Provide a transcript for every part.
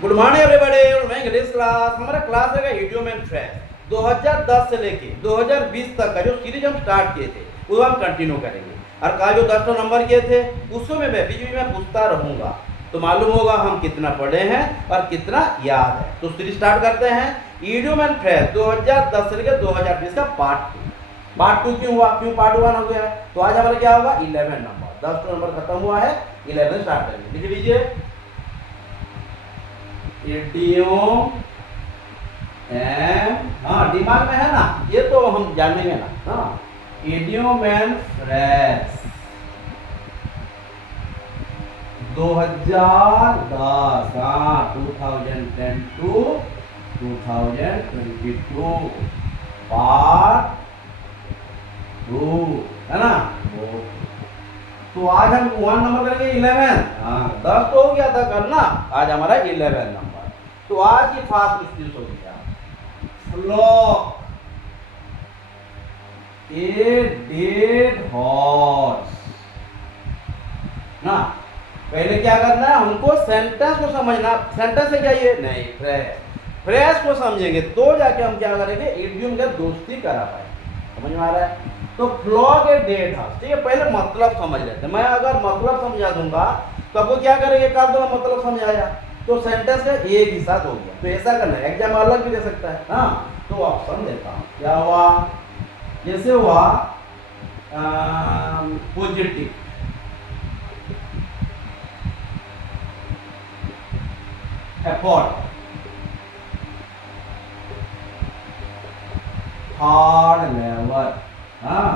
Good morning everybody. मैं English class, हमारा class रहेगा इडियम एंड फ्रेज। 2010 से लेके 2020 तक का जो सीरीज हम स्टार्ट किए थे वो हम कंटिन्यू करेंगे। और कल जो 10 नंबर किए थे उसको मैं बीच बीच में पूछता रहूँगा, तो मालूम होगा हम कितना पढ़े हैं और कितना याद है। तो सीरीज स्टार्ट करते हैं। इडियम एंड फ्रेज 2010 से लेकर 2020 का पार्ट टू क्यों हुआ, क्यों पार्ट 1 हो गया? तो आज हमारा क्या होगा? 11 नंबर। 10 नंबर खत्म हुआ है, 11 स्टार्ट करेंगे। लिख लीजिए इडियम एंड, हाँ दिमाग में है ना, ये तो हम जानेंगे ना। हाँ, इडियम एंड फ्रेज 2010, हाँ 2010 टू 2022 पार्ट 2 है ना। तो आज हम 1 नंबर करेंगे 11। हाँ 10 तो हो गया था करना, आज हमारा 11 नंबर। तो आज की फास्ट स्पीच हो गया फ्लॉक ए डेड हॉर्स ना। पहले क्या करना है हमको? सेंटेंस को समझना। सेंटेंस है क्या ये? नहीं, फ्रेज को समझेंगे तो जाके हम क्या करेंगे, इडियम का दोस्ती करा पाए। समझ में आ रहा है? तो फ्लॉग ए डेड हॉर्स, ठीक है, पहले मतलब समझ लेते हैं। मैं अगर मतलब समझा दूंगा तो आपको क्या करेंगे, कल तो मैं मतलब समझाया तो सेंटेंस का एक ही साथ हो गया। तो ऐसा करना है, एग्जाम अलग भी दे सकता है। हाँ तो ऑप्शन देता हूँ। क्या हुआ? जैसे हुआ पॉजिटिव, एफर्ट, हार्ड लेबर, हाँ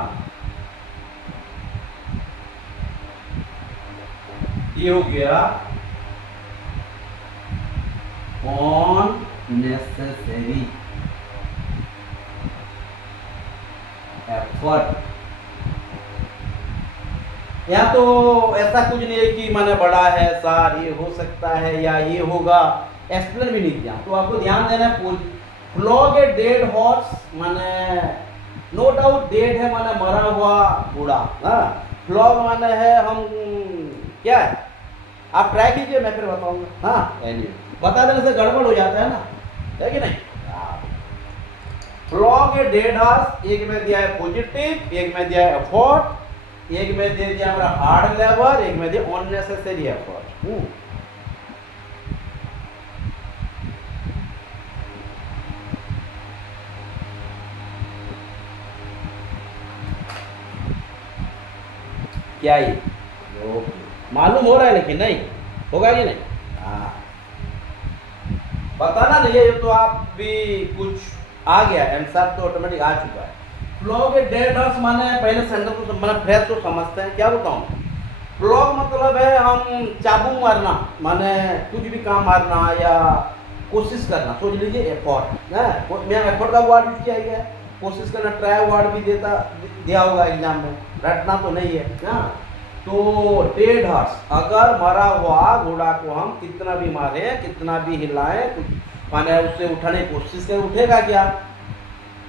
ये हो गया अननेसेसरी एफर्ट। या तो ऐसा कुछ नहीं है कि माने बड़ा है सर, ये हो सकता है या ये होगा, एक्सप्लेन भी नहीं किया। तो आपको ध्यान देना है, फ्लॉग ए डेड हॉर्स माने नो डाउट डेड है माने मरा हुआ बूढ़ा। हाँ, फ्लॉग माने है हम क्या है, आप ट्राई कीजिए, मैं फिर बताऊंगा। हाँ एनीवे, बता देने से गड़बड़ हो जाता है ना, है कि नहीं। फ्लॉग ए डेड हॉर्स, एक में दिया है पॉजिटिव, एक में दिया है एफर्ट, एक में दे दिया हमारा हार्ड लेबर, एक में दिया अननेसेसरी एफर्ट। क्या ये मालूम हो रहा है? लेकिन नहीं होगा कि नहीं? हाँ बताना नहीं है, ये तो आप भी कुछ आ गया, आंसर तो ऑटोमेटिक आ चुका है। फ्लॉग ए डेड हॉर्स माने पहले सेंटेंस को माने फ्रेज को समझते हैं। क्या बताऊं? फ्लॉग मतलब है हम चाबू मारना, माने कुछ भी काम मारना या कोशिश करना। सोच लीजिए एफर्ट है, मैं एफर्ट का वर्ड यूज किया गया है। कोशिश करना ट्राई वर्ड भी दिया होगा एग्जाम में, रटना तो नहीं है ना। तो डेड हॉर्स, अगर मरा हुआ घोड़ा को हम कितना भी मारे, कितना भी हिलाएं, माने उससे उठाने की कोशिश करें, उठेगा क्या?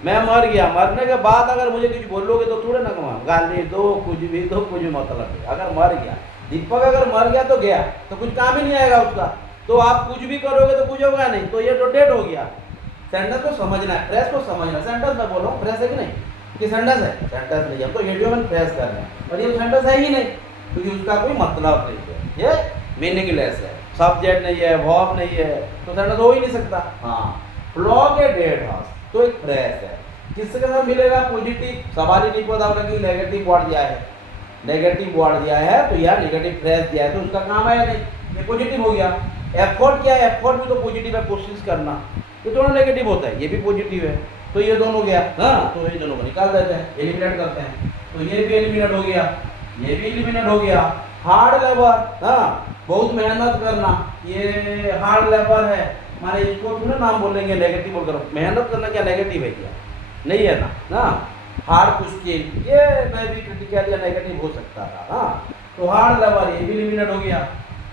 मैं मर गया, मरने के बाद अगर मुझे कुछ बोलोगे तो थोड़े ना कमा, गाली दो, कुछ भी दो, कुछ मतलब है। अगर मर गया, दीपक अगर मर गया तो गया, तो कुछ काम ही नहीं आएगा उसका। तो आप कुछ भी करोगे तो कुछ होगा नहीं, तो ये तो डेड हो गया। सेंटेंस को समझना है, फ्रेज को समझना है। सेंटेंस में बोलो फ्रेज है कि नहीं, कि सेंटेंस है? सेंटेंस नहीं, हमको इडियम एंड फ्रेज करना है, और ये सेंटेंस है ही नहीं क्योंकि उसका कोई मतलब नहीं है, ये मीनिंगलेस है, सब्जेक्ट नहीं है, वर्ब नहीं है, तो सेंटेंस हो ही नहीं सकता। हाँ, फ्लॉग ए डेड हॉर्स तो एक फ्रेज है, किसके साथ मिलेगा? पॉजिटिव। सवाल ही नहीं पता होगा कि नेगेटिव वर्ड दिया है, नेगेटिव वर्ड दिया है तो यार नेगेटिव फ्रेज दिया है तो उसका काम आया नहीं, ये पॉजिटिव हो गया। एफर्ट क्या है? एफर्ट भी तो पॉजिटिव है, कोशिश करना, ये थोड़ा नेगेटिव होता है, ये भी पॉजिटिव है। तो ये दोनों हो गया। हाँ तो ये दोनों को निकाल देते हैं, एलिमिनेट करते हैं। तो ये भी एलिमिनेट हो गया, ये भी एलिमिनेट हो गया। हार्ड लेबर, हाँ बहुत मेहनत करना, ये हार्ड लेबर है, माने इसको थोड़ा नाम बोलेंगे नेगेटिव बोलकर। मेहनत करना क्या नेगेटिव है क्या? नहीं है ना। हार्ड क्वेश्चन, ये मैं भी क्रिटिकल या नेगेटिव हो सकता था। हाँ तो हार्ड लेबर ये भी एलिमिनेट हो गया।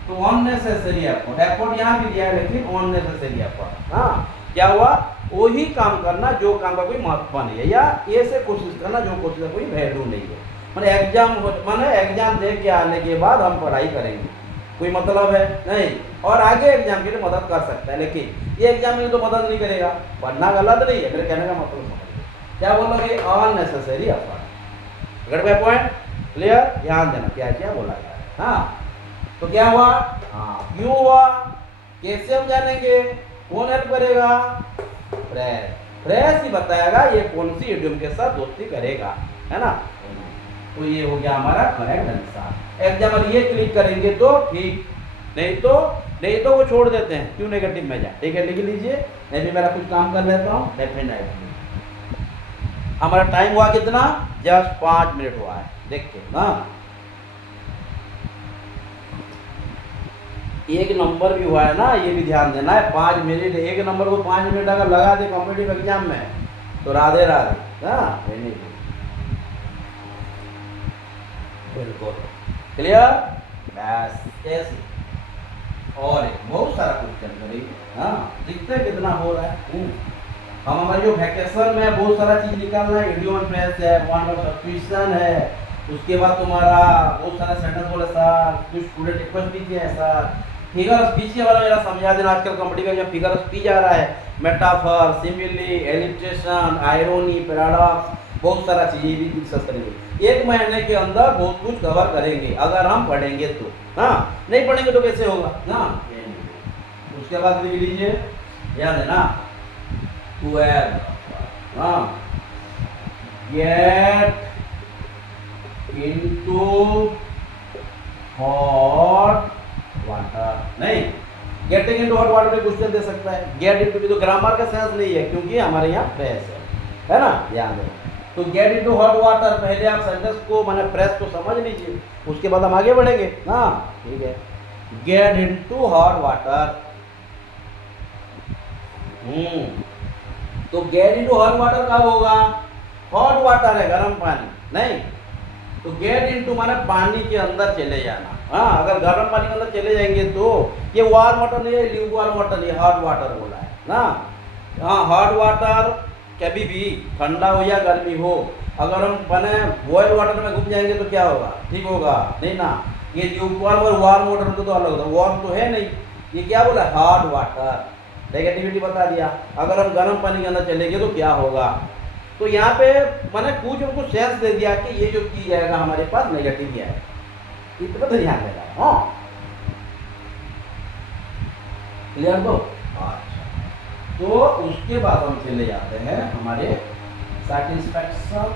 तो अननेसेसरी एफर्ट, एफर्ट यहाँ भी दिया है लेकिन अननेसेसरी एफर्ट। हाँ क्या हुआ? वही काम करना जो काम का कोई महत्व नहीं है, या ऐसे कोशिश करना जो कोशिश का कोई वैल्यू नहीं है। माने एग्जाम दे के आने के बाद हम पढ़ाई करेंगे, कोई मतलब है नहीं, और आगे एग्जाम के लिए मदद कर सकता है, लेकिन ये एग्जाम में तो मदद नहीं करेगा। पढ़ना गलत नहीं है, मेरे कहने का मतलब समझिए। क्या बोलोगे? Unnecessary effort. गट बाय पॉइंट क्लियर? ध्यान देना क्या क्या बोला गया है। हाँ, तो क्या हुआ? हाँ, क्यों हुआ, कैसे हम जानेंगे? कौन हेल्प करेगा? फ्रेश। फ्रेश ही बताएगा ये कौन सी इडियम के साथ दोस्ती करेगा, है ना। तो ये हो गया हमारा करेक्ट आंसर। एग्जाम्पल ये क्लिक करेंगे तो ठीक, नहीं तो वो छोड़ देते हैं, क्यों नेगेटिव में जाए। ठीक है, लिख लीजिए, मैं भी मेरा कुछ काम कर लेता हूँ। डेफिनेटली हमारा टाइम हुआ कितना? जस्ट 5 मिनट हुआ है, देखते ना। एक नंबर भी हुआ है ना, ये भी ध्यान देना है। 5 मिनट, एक नंबर को 5 मिनट अगर लगा दे कॉम्पिटिटिव एग्जाम में तो राधे राधे ना। बिल्कुल क्लियर। बस ऐसे और बहुत सारा क्वेश्चन करेंगे। हाँ, दिखते हैं कितना हो रहा है। हम हमारे जो वैकेशन में बहुत सारा चीज निकालना है। इडियम फ्रेज है, वन वर्ड सब्स्टिट्यूशन है, उसके बाद तुम्हारा बहुत सारा सेंटेंस बोले सर, कुछ स्टूडेंट रिक्वेस्ट भी किया है सर, फिगर स्पीच के बारे में जरा समझा देना। आजकल कंपटीशन में फिगर स्पीच आ रहा है, मेटाफर, सिमिली, इलिस्ट्रेशन, आयरोनी, पैराडॉक्स, बहुत सारा चीजें भी डिस्कस करेंगे। 1 महीने के अंदर बहुत कुछ कवर करेंगे अगर हम पढ़ेंगे तो। हाँ, नहीं पढ़ेंगे तो कैसे होगा ना। उसके बाद लिख लीजिए, याद है ना, 12 गेट इनटू हॉट वाटर। नहीं, गेटिंग इनटू हॉट वाटर में क्वेश्चन दे सकता है। गेट इनटू तो ग्रामर का सेंस नहीं है, क्योंकि हमारे यहाँ फ्रेश है ना, ध्यान देना। तो गेट इनटू हॉट वाटर, पहले आप सेंटेंस को माने फ्रेश को समझ लीजिए, उसके बाद हम आगे बढ़ेंगे। हाँ ठीक है, गेट इनटू हॉट वाटर। तो गेट इनटू हॉट वाटर कब होगा? हॉट वाटर है गर्म पानी, नहीं तो गेट इनटू माने पानी के अंदर चले जाना। हाँ, अगर गर्म पानी के अंदर चले जाएंगे तो ये वार्म वाटर नहीं है, ल्यूकवार्म वाटर नहीं, हॉट वाटर बोला है ना। हाँ, हॉट वाटर कभी भी ठंडा हो या गर्मी हो, अगर हम बने बॉयल वाटर में घुस जाएंगे तो क्या होगा? ठीक होगा नहीं ना। ये ल्यूकवार्म और वार्म वाटर तो अलग होता है, वार्म तो है नहीं। ये क्या बोला? Hot water. नेगेटिविटी बता दिया। अगर हम गर्म पानी के अंदर चलेंगे तो क्या होगा? तो यहाँ पे मैंने कुछ उनको सेंस दे दिया कि ये जो की जाएगा हमारे पास नेगेटिव ही है, इतना तो ध्यान देगा। हाँ क्लियर तो? अच्छा, तो उसके बाद हम चले जाते हैं हमारे सैटिस्फैक्शन।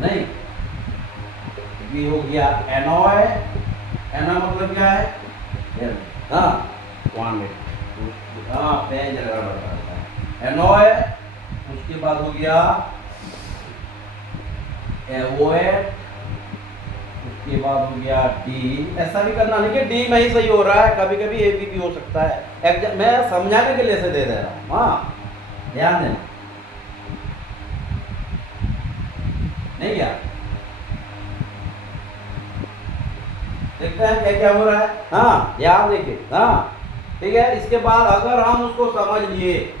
नहीं, ये हो गया एनॉय। एनॉय मतलब क्या है? हाँ, 1 मिनट। हाँ, पेज लगा है एनॉय। उसके बाद हो गया एवोएट। उसके बाद हो गया डी। ऐसा भी करना नहीं कि डी में ही सही हो रहा है, कभी कभी ए भी हो सकता है। मैं समझाने के लिए से दे रहा हूँ। हाँ, ध्यान देना। नहीं क्या देखते हैं क्या क्या हो रहा है। हाँ, ध्यान देखिए। हाँ ठीक है, इसके बाद अगर हम उसको समझ लिए,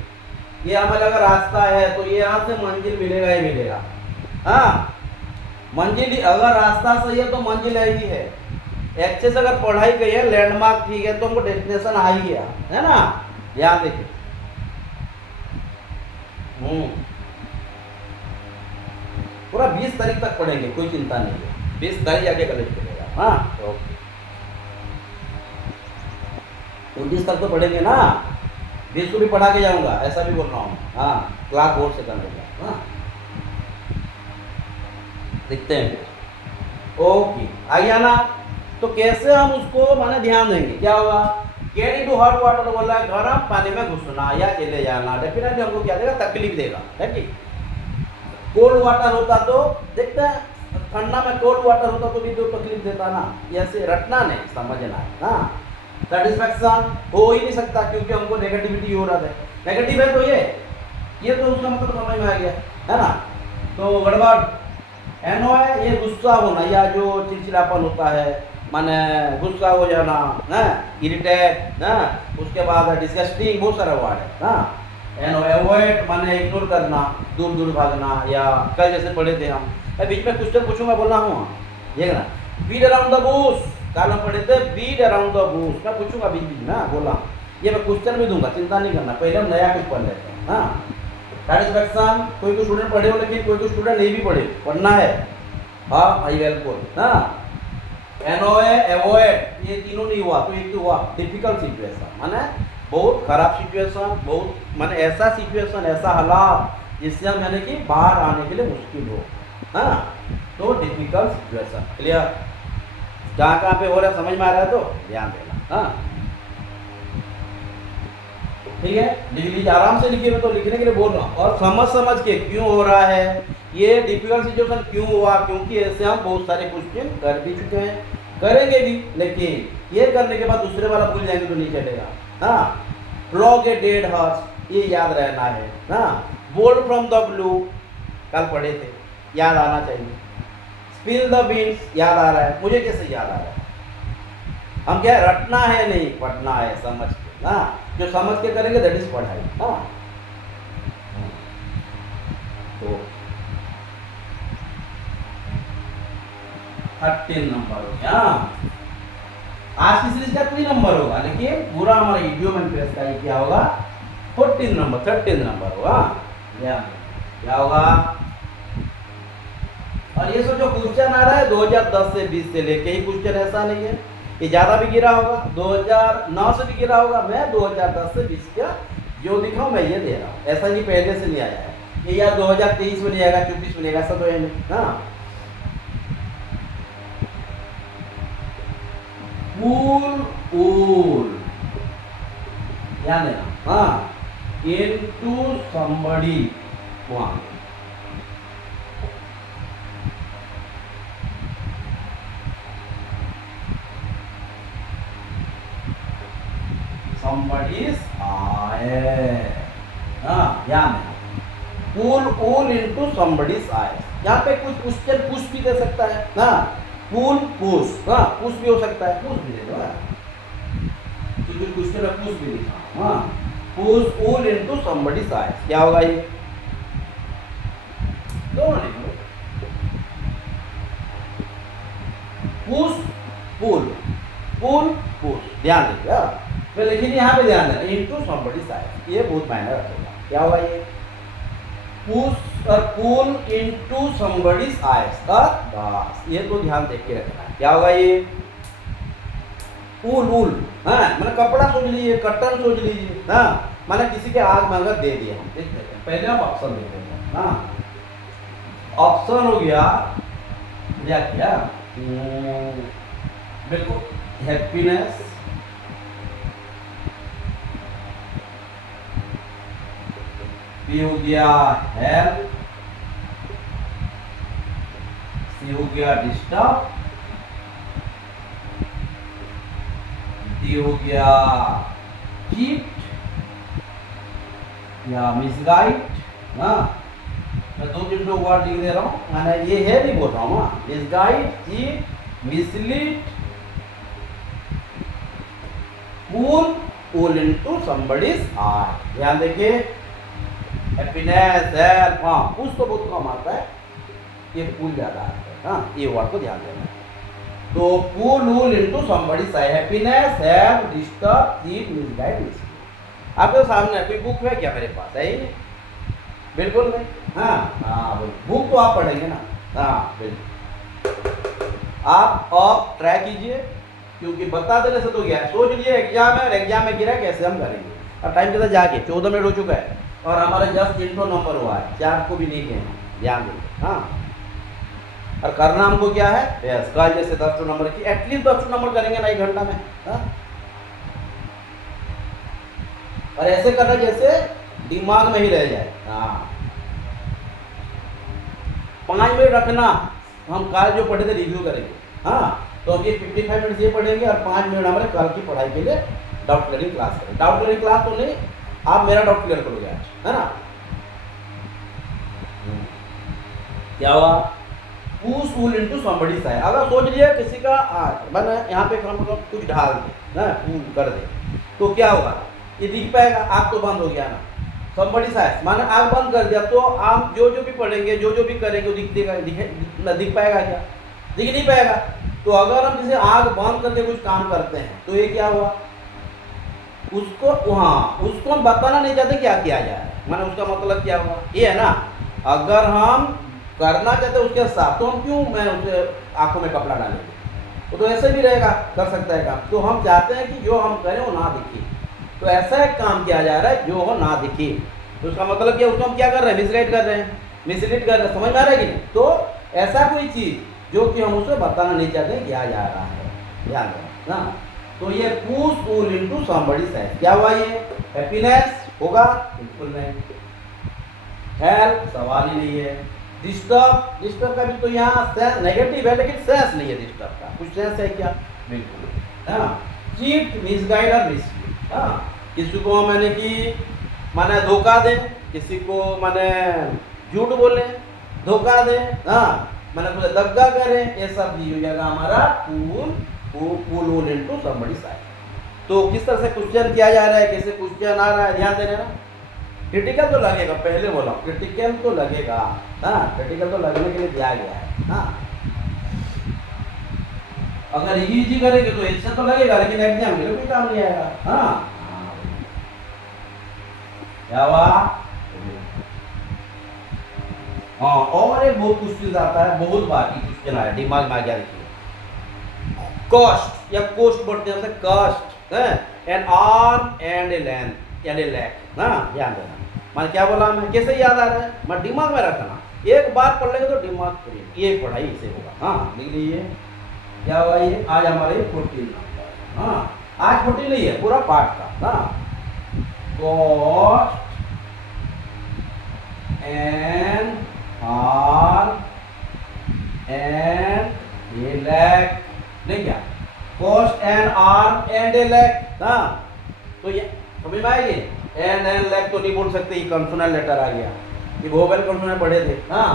ये हमें अगर रास्ता है तो ये यहाँ से मंजिल मिलेगा ही मिलेगा। हाँ, मंजिल अगर रास्ता सही है तो मंजिल है ही है। अच्छे से अगर पढ़ाई की है, लैंडमार्क ठीक है, तो हमको डेस्टिनेशन आ ही गया, है ना। ध्यान देखिए। पूरा 20 तारीख तक पढ़ेंगे, कोई चिंता नहीं है। 20 तारीख आगे कॉलेज पढ़ेगा। हाँ ओके, 19 तक तो पढ़ेंगे ना। 20 को भी पढ़ा के जाऊंगा, ऐसा भी बोल रहा हूँ। हाँ, क्लास बोर्ड से कर लेगा। हाँ, देखते हैं। ओके, आ गया ना। तो कैसे हम उसको माने ध्यान देंगे, क्या होगा? गेट इनटू हॉट वाटर बोला है, गर्म पानी में घुसना या चले जाना। डेफिनेटली हमको क्या देगा? तकलीफ देगा, है कि? कोल्ड वाटर होता तो देखते हैं, ठंडा में कोल्ड वाटर होता तो भी तो तकलीफ देता ना। ऐसे रटना नहीं, समझना है ना। सेटिस्फैक्शन हो ही नहीं सकता, क्योंकि हमको नेगेटिविटी हो रहा है। नेगेटिव है तो ये तो उसका मतलब समझ में आ गया, है ना। तो गड़बड़ एनॉय, ये गुस्सा होना या जो चिड़चिड़ापन होता है, माने गुस्सा हो जाना, ना इरिटेट ना। उसके बाद डिस्गस्टिंग, बहुत सारा वर्ड है ना। एनॉय, अवॉइड माने इग्नोर करना, दूर दूर भागना, या कल जैसे पढ़े थे हम। मैं बीच में क्वेश्चन पूछूंगा, बोलना हूँ, ये ना। बीट अराउंड द बुश, कल हम पढ़े थे बीट अराउंड द बुश। मैं पूछूंगा बीच बीच में, बोला ये मैं क्वेश्चन भी दूंगा, चिंता नहीं करना, पहले हम नया कुछ पढ़ लेते हैं। हाँ, सेटिस्फैक्शन कोई स्टूडेंट पढ़े हो, लेकिन कोई स्टूडेंट नहीं भी पढ़े, पढ़ना है। हाँ भाई बिल्कुल। हाँ, एनओए एवॉइड, ये तीनों नहीं हुआ तो एक तो हुआ डिफिकल्ट सिचुएशन, माने बहुत खराब सिचुएशन, बहुत माने ऐसा सिचुएशन, ऐसा हालात जिससे हम यानी कि बाहर आने के लिए मुश्किल हो। हाँ, तो डिफिकल्ट सिचुएशन। क्लियर? कहाँ कहाँ पे हो रहा है समझ में आ रहा है तो ध्यान देना। हाँ ठीक है, लिख लीजिए, आराम से लिखिए, मैं तो लिखने के लिए बोल रहा हूँ। और समझ समझ के क्यों हो रहा है ये डिफिकल्ट सिचुएशन, क्यों हुआ, क्योंकि ऐसे हम बहुत सारे क्वेश्चन कर भी चुके हैं, करेंगे भी, लेकिन ये करने के बाद दूसरे वाला भूल जाएंगे तो नहीं चलेगा। हाँ, फ्लॉग ए डेड हॉर्स, ये याद रहना है। हाँ, बोल्ड फ्रॉम द ब्लू, कल पढ़े थे, याद आना चाहिए। स्पिल द बीन्स, याद आ रहा है, मुझे कैसे याद आ रहा है? हम क्या रटना है, नहीं पढ़ना है समझ के। हाँ, जो समझ के करेंगे दैट इज पढ़ाई। हाँ, तो 13 नंबर हो गया। आज की सीरीज का 3 नंबर होगा, लेकिन पूरा हमारा इडियम एंड फ्रेज का ये क्या होगा 13 नंबर होगा। क्या होगा? और ये सोचो क्वेश्चन आ रहा है 2010 से 20 से लेके ही क्वेश्चन, ऐसा नहीं है ये ज़्यादा भी गिरा होगा, 2009 से भी गिरा होगा। मैं 2010 से 20 का जो दिखाऊं मैं ये दे रहा हूँ, ऐसा नहीं पहले से नहीं आया है ये, या 2023 में नहीं आएगा, 24 में नहीं आएगा, ऐसा तो है नहीं। हाँ, पूल ध्यान देना। हाँ, into somebody one, somebody's eye। हाँ, ध्यान देना, pull into somebody's eye। यहाँ पे कुछ क्वेश्चन पुश भी दे सकता है ना, पुल पुश। हाँ, पुश भी हो सकता है, पुश भी दे दो। कुछ क्वेश्चन पुश भी लिखा। हाँ, पुश पुल इनटू समबडीज आई, क्या होगा ये? दोनों लिख लो, पुश पुल, पुल पुश, ध्यान दीजिए। मैं लेकिन यहाँ पे ध्यान देना, इनटू समबडीज आई, ये बहुत मायने रखेगा। क्या होगा ये? पुश और पुल इनटू समबडीज आईज, बस ये तो ध्यान देख के रखना है। क्या होगा ये? पुल पुल। हाँ, मैंने कपड़ा सोच लीजिए, कट्टन सोच लीजिए। हाँ, मैंने किसी के आग में अगर दे दिया, देख लेते हैं, पहले आप ऑप्शन देते हैं। हाँ, ऑप्शन हो गया क्या? बिल्कुल, हैप्पीनेस, बी हो गया हेल्थ, सी हो गया डिस्टर्ब, डी हो गया चीट या मिसगाइड। हाँ, मैं 2-3 वर्ड लिख दे रहा हूँ, मैंने ये है नहीं बोल रहा हूँ। हाँ, मिसगाइड, चीट, मिसलीड, पुल पुल इनटू समबडीज आई। ध्यान देखिए, हैप्पीनेस, हेल्प, हाँ पुश तो बहुत कम आता है, ये पुल ज्यादा आता है। हाँ, ये वर्ड को ध्यान देना। तो pull wool into somebody's eye, happiness, help, disturb, cheat, misguide, mislead. आपके सामने कोई बुक है क्या? मेरे पास है ही नहीं, बिल्कुल नहीं। हाँ हाँ, बुक तो आप पढ़ेंगे ना। हाँ बिल्कुल, आप ट्राई कीजिए, क्योंकि बता देने से तो गया है। सोच लीजिए एग्जाम है और एग्जाम में गिरा कैसे हम करेंगे। अब टाइम के साथ जाके 14 मिनट हो चुका है और हमारे जस्ट इंट्रो नंबर हुआ है, 4 को भी नहीं कहना, ध्यान देंगे। हाँ, और करना हमको क्या है? यस, कल जैसे 10 नंबर की एटलीस्ट 10 नंबर करेंगे ना 1 घंटा में। हाँ, और ऐसे करना जैसे दिमाग में ही रह जाए। हाँ, 5 मिनट रखना, हम कल जो पढ़े थे रिव्यू करेंगे। हाँ, तो अब ये 55 मिनट ये पढ़ेंगे और 5 मिनट हमारे कल की पढ़ाई के लिए डाउट क्लियरिंग क्लास करें। डाउट क्लियरिंग क्लास तो नहीं, आप मेरा डाउट क्लियर करोगे आज, है ना? क्या हुआ? Push pull into somebody side. अगर सोच लिया किसी का मैंने यहाँ पे कुछ ढाल दे ना, पुल कर दे, तो क्या होगा? ये दिख पाएगा, आग तो बंद हो गया ना। समबडी साइड माने आग बंद कर दिया, तो आप जो भी पढ़ेंगे, जो भी करेंगे, वो दिख पाएगा क्या? दिख नहीं पाएगा। तो अगर हम जैसे आग बंद करके कुछ काम करते हैं तो ये क्या हुआ, उसको उसको हम बताना नहीं चाहते क्या किया जाए, माने उसका मतलब क्या हुआ ये है ना। अगर हम करना चाहते उसके साथ तो हम क्यों मैं उसे आंखों में कपड़ा डालेंगे, वो तो ऐसे भी रहेगा, कर सकता है काम। तो हम चाहते हैं कि जो हम करें वो ना दिखे, तो ऐसा एक काम किया जा रहा है जो हो ना दिखे। तो उसका मतलब क्या, उसको हम क्या कर रहे हैं, मिसगाइड कर रहे हैं, मिसलीड कर रहे हैं, समझ में आ रहा है कि नहीं। तो ऐसा कोई चीज़ जो कि हम उसे बताना नहीं चाहते किया जा रहा है, ध्यान रखना ना। तो ये push pull into somebody side, क्या हुआ ये, हैप्पीनेस होगा, बिल्कुल नहीं। हेल्प सवाल ही नहीं है। डिस्टर्ब, डिस्टर्ब का भी तो यहाँ सेंस नेगेटिव है, लेकिन सेंस नहीं है डिस्टर्ब का, कुछ सेंस है क्या, बिल्कुल है ना। चीट, मिसगाइड और मिसलीड, हाँ किसी को मैंने कि माने धोखा दे, किसी को माने झूठ बोले, धोखा दे, हाँ मैंने कुछ दग्गा करे, ये सब चीज हो जाएगा हमारा पुल इनटू समबडी साइड। तो किस तरह से क्वेश्चन किया जा रहा है, कैसे क्वेश्चन आ रहा है, ध्यान देना ना। क्रिटिकल तो लगेगा, पहले बोला क्रिटिकल तो लगेगा, हाँ क्रिटिकल तो लगने के लिए दिया गया है, हाँ अगर इजी करेंगे तो इससे तो लगेगा, लेकिन एग्जाम में कोई काम नहीं आएगा, हाँ क्या हुआ। हाँ और एक बहुत क्वेश्चन आता है, बहुत बार क्वेश्चन आया, दिमाग में आ गया, देखिए कॉस्ट या कोस्ट बोलते हैं, कॉस्ट है N arm and A length and A leg, ना ध्यान देना। मान क्या बोला मैं, कैसे याद आ रहा है, मैं दिमाग में रखना, एक बार पढ़ लेंगे तो दिमाग पर ये पढ़ाई इसे होगा, हाँ लिख लीजिए क्या हुआ ये, आज हमारे 14, हाँ आज 14 नहीं है पूरा पार्ट का, हाँ cost and arm and A leg, नहीं क्या, cost and arm and A leg, हाँ तो ये समझ में आएगी। एंड लेग तो नहीं बोल सकते, ये कंसोनेंट लेटर आ गया, ये वोवेल कंसोनेंट पढ़े थे, हाँ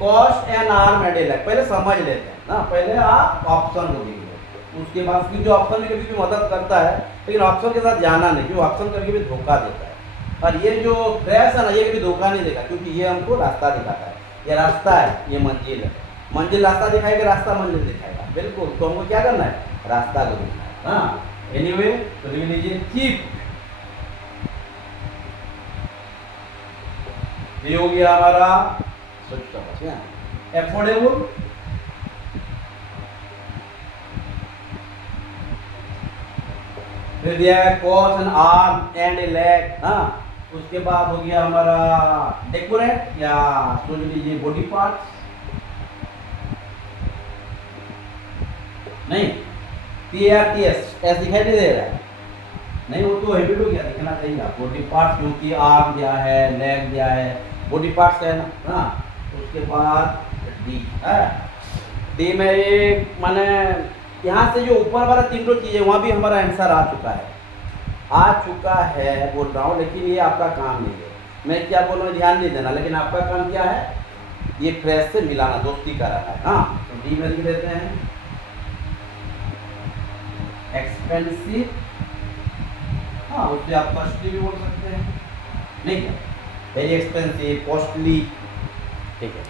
cost and arm and A leg पहले समझ लेते हैं ना, पहले आप ऑप्शन को देखिए, उसके बाद फिर जो ऑप्शन में कभी भी मदद करता है, लेकिन ऑप्शन के साथ जाना नहीं, जो ऑप्शन करके भी धोखा देता है। और ये जो फ्रेश है ना, ये कभी धोखा नहीं देगा, क्योंकि ये हमको रास्ता दिखाता है, ये रास्ता है, ये मंजिल है, मंजिल रास्ता दिखाएगा, रास्ता मंजिल दिखाएगा, बिल्कुल। तो हमको क्या करना है, रास्ता को देखना है, हाँ एनीवे तो लिख लीजिए चीप, ये हो गया हमारा एफोर्डेबल, फिर दिया है cost and arm and A leg, हाँ उसके बाद हो गया हमारा डेकोरेट या सोच लीजिए बॉडी पार्ट्स, नहीं TRTS ऐसा दिखाई नहीं दे रहा है, नहीं वो तो हैबिट हो गया, दिखना चाहिए बॉडी पार्ट्स, क्योंकि आर्म दिया है, लेग दिया है, बॉडी पार्ट्स है ना, हाँ उसके बाद डी है, डी में एक माने यहाँ से जो ऊपर वाला 3 चीज़ है वहाँ भी हमारा आंसर आ चुका है बोल रहा हूँ, लेकिन ये आपका काम नहीं है, मैं क्या बोल रहा हूँ ध्यान नहीं देना, लेकिन आपका काम क्या है, ये फ्रेश से मिलाना, दोस्ती कराना है, हाँ तो डी में लिख देते हैं एक्सपेंसिव, हाँ उससे आप कॉस्टली भी बोल सकते हैं, नहीं क्या वेरी एक्सपेंसिव, कॉस्टली, ठीक है।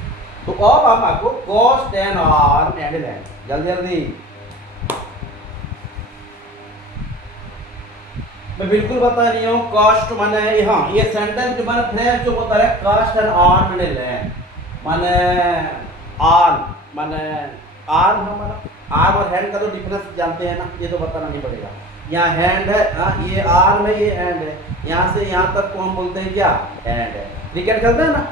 तो अब हम आपको cost and arm and length, जल्दी जल्दी मैं बिल्कुल बता रही हूँ, कॉस्ट माने हाँ ये सेंटेंस जो माने फ्रेज जो बता रहा है cost and arm and length, माने आर्म माने आर्म हमारा, आर्म और हैंड का तो डिफरेंस जानते हैं ना, ये तो बताना नहीं पड़ेगा, यहाँ हैंड है, हाँ ये आर्म है, ये हैंड है, यहाँ से यहाँ तक को हम बोलते हैं क्या, हैंड है। क्रिकेट खेलते हैं ना,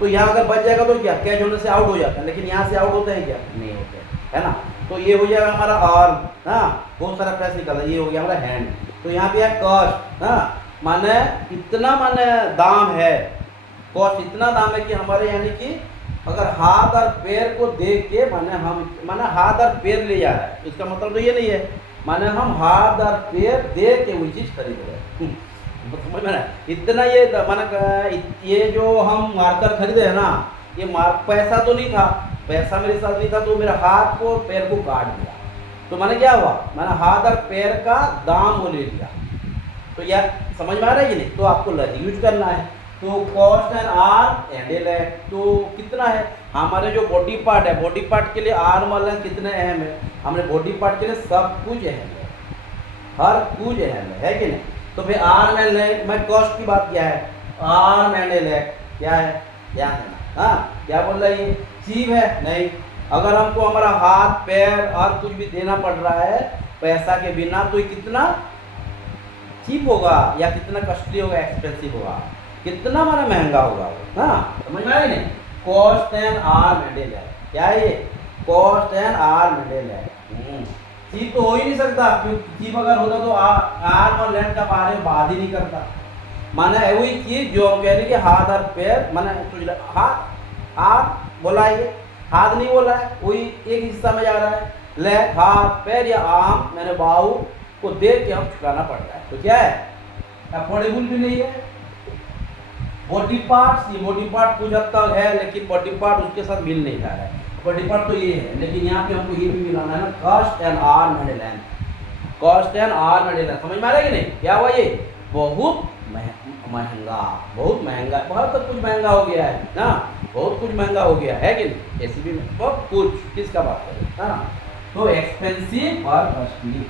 तो यहाँ अगर बच जाएगा तो क्या कैच होने से आउट हो जाता है, लेकिन यहाँ से आउट होते हैं क्या, नहीं होते, है ना। तो ये हो जाएगा हमारा आर्म, हाँ बहुत सारा फ्रेश निकला, ये हो गया हमारा हैंड। तो यहाँ पे है कॉस्ट, हाँ माने इतना माने दाम है, कॉस्ट इतना दाम है कि हमारे यानी कि अगर हाथ और पैर को देख के माने हाथ और पैर ले जा रहा है, इसका मतलब तो ये नहीं है माने हम हाथ और पैर दे के वही चीज़ खरीद रहे हैं, समझ में ना। इतना ये माने ये जो हम मार्कर खरीदे है ना, ये पैसा तो नहीं था, पैसा मेरे साथ नहीं था, तो मेरे हाथ को पैर को काट दिया, तो माने क्या हुआ, मैंने हाथ और पैर का दाम वो ले लिया। तो यार समझ में आ रहा है कि नहीं, तो आपको यूज करना है, तो cost an arm and a leg, तो कितना है हमारे जो बॉडी पार्ट है, बॉडी पार्ट के लिए आर मतलब कितने अहम है, हमारे बॉडी पार्ट के लिए सब कुछ अहम है, हर कुछ अहम है कि नहीं। तो फिर आर एंड लैक, मैं कॉस्ट की बात किया है, आर्म एंड ए लैक क्या है, ध्यान देना। हाँ क्या बोल रहा है ये चीप है नहीं, अगर हमको हमारा हाथ पैर और कुछ भी देना पड़ रहा है पैसा के बिना, तो ये कितना चीप होगा या कितना कॉस्टली होगा, एक्सपेंसिव होगा, कितना माना महंगा होगा। हाँ समझ में आया नहीं, कॉस्ट एंड आर मेडल है, क्या है ये, कॉस्ट एंड आर मेडल है। चीप तो हो ही नहीं सकता, क्योंकि चीप अगर होता तो आर्म और लैंड का बारे में बात ही नहीं करता। माना है वही चीज जो हम कह रहे कि हाथ और पैर, माना हाथ हाथ बोला है, हाथ नहीं बोला है, वही एक हिस्सा में जा रहा है, लेग हाथ पैर या आर्म मैंने बाहू को दे के हम चुकाना पड़ रहा है, तो क्या है अफोर्डेबल भी नहीं है। बॉडी पार्ट्स, ये बॉडी पार्ट कुछ हद तक है, लेकिन बॉडी पार्ट उसके साथ मिल नहीं जा रहा है, बॉडी पार्ट तो ये है, लेकिन यहाँ पे हमको ये भी मिलाना है ना, कॉस्ट एंड आर मेडल है, कॉस्ट एंड आर मेडल है, समझ में आ रहा है कि नहीं, क्या हुआ ये बहुत महंगा, बहुत महंगा, बहुत कुछ महंगा हो गया है ना, बहुत कुछ महंगा हो गया है कि नहीं, एसीबी में बहुत कुछ, किसका बात करें। हाँ तो एक्सपेंसिव और कॉस्टली,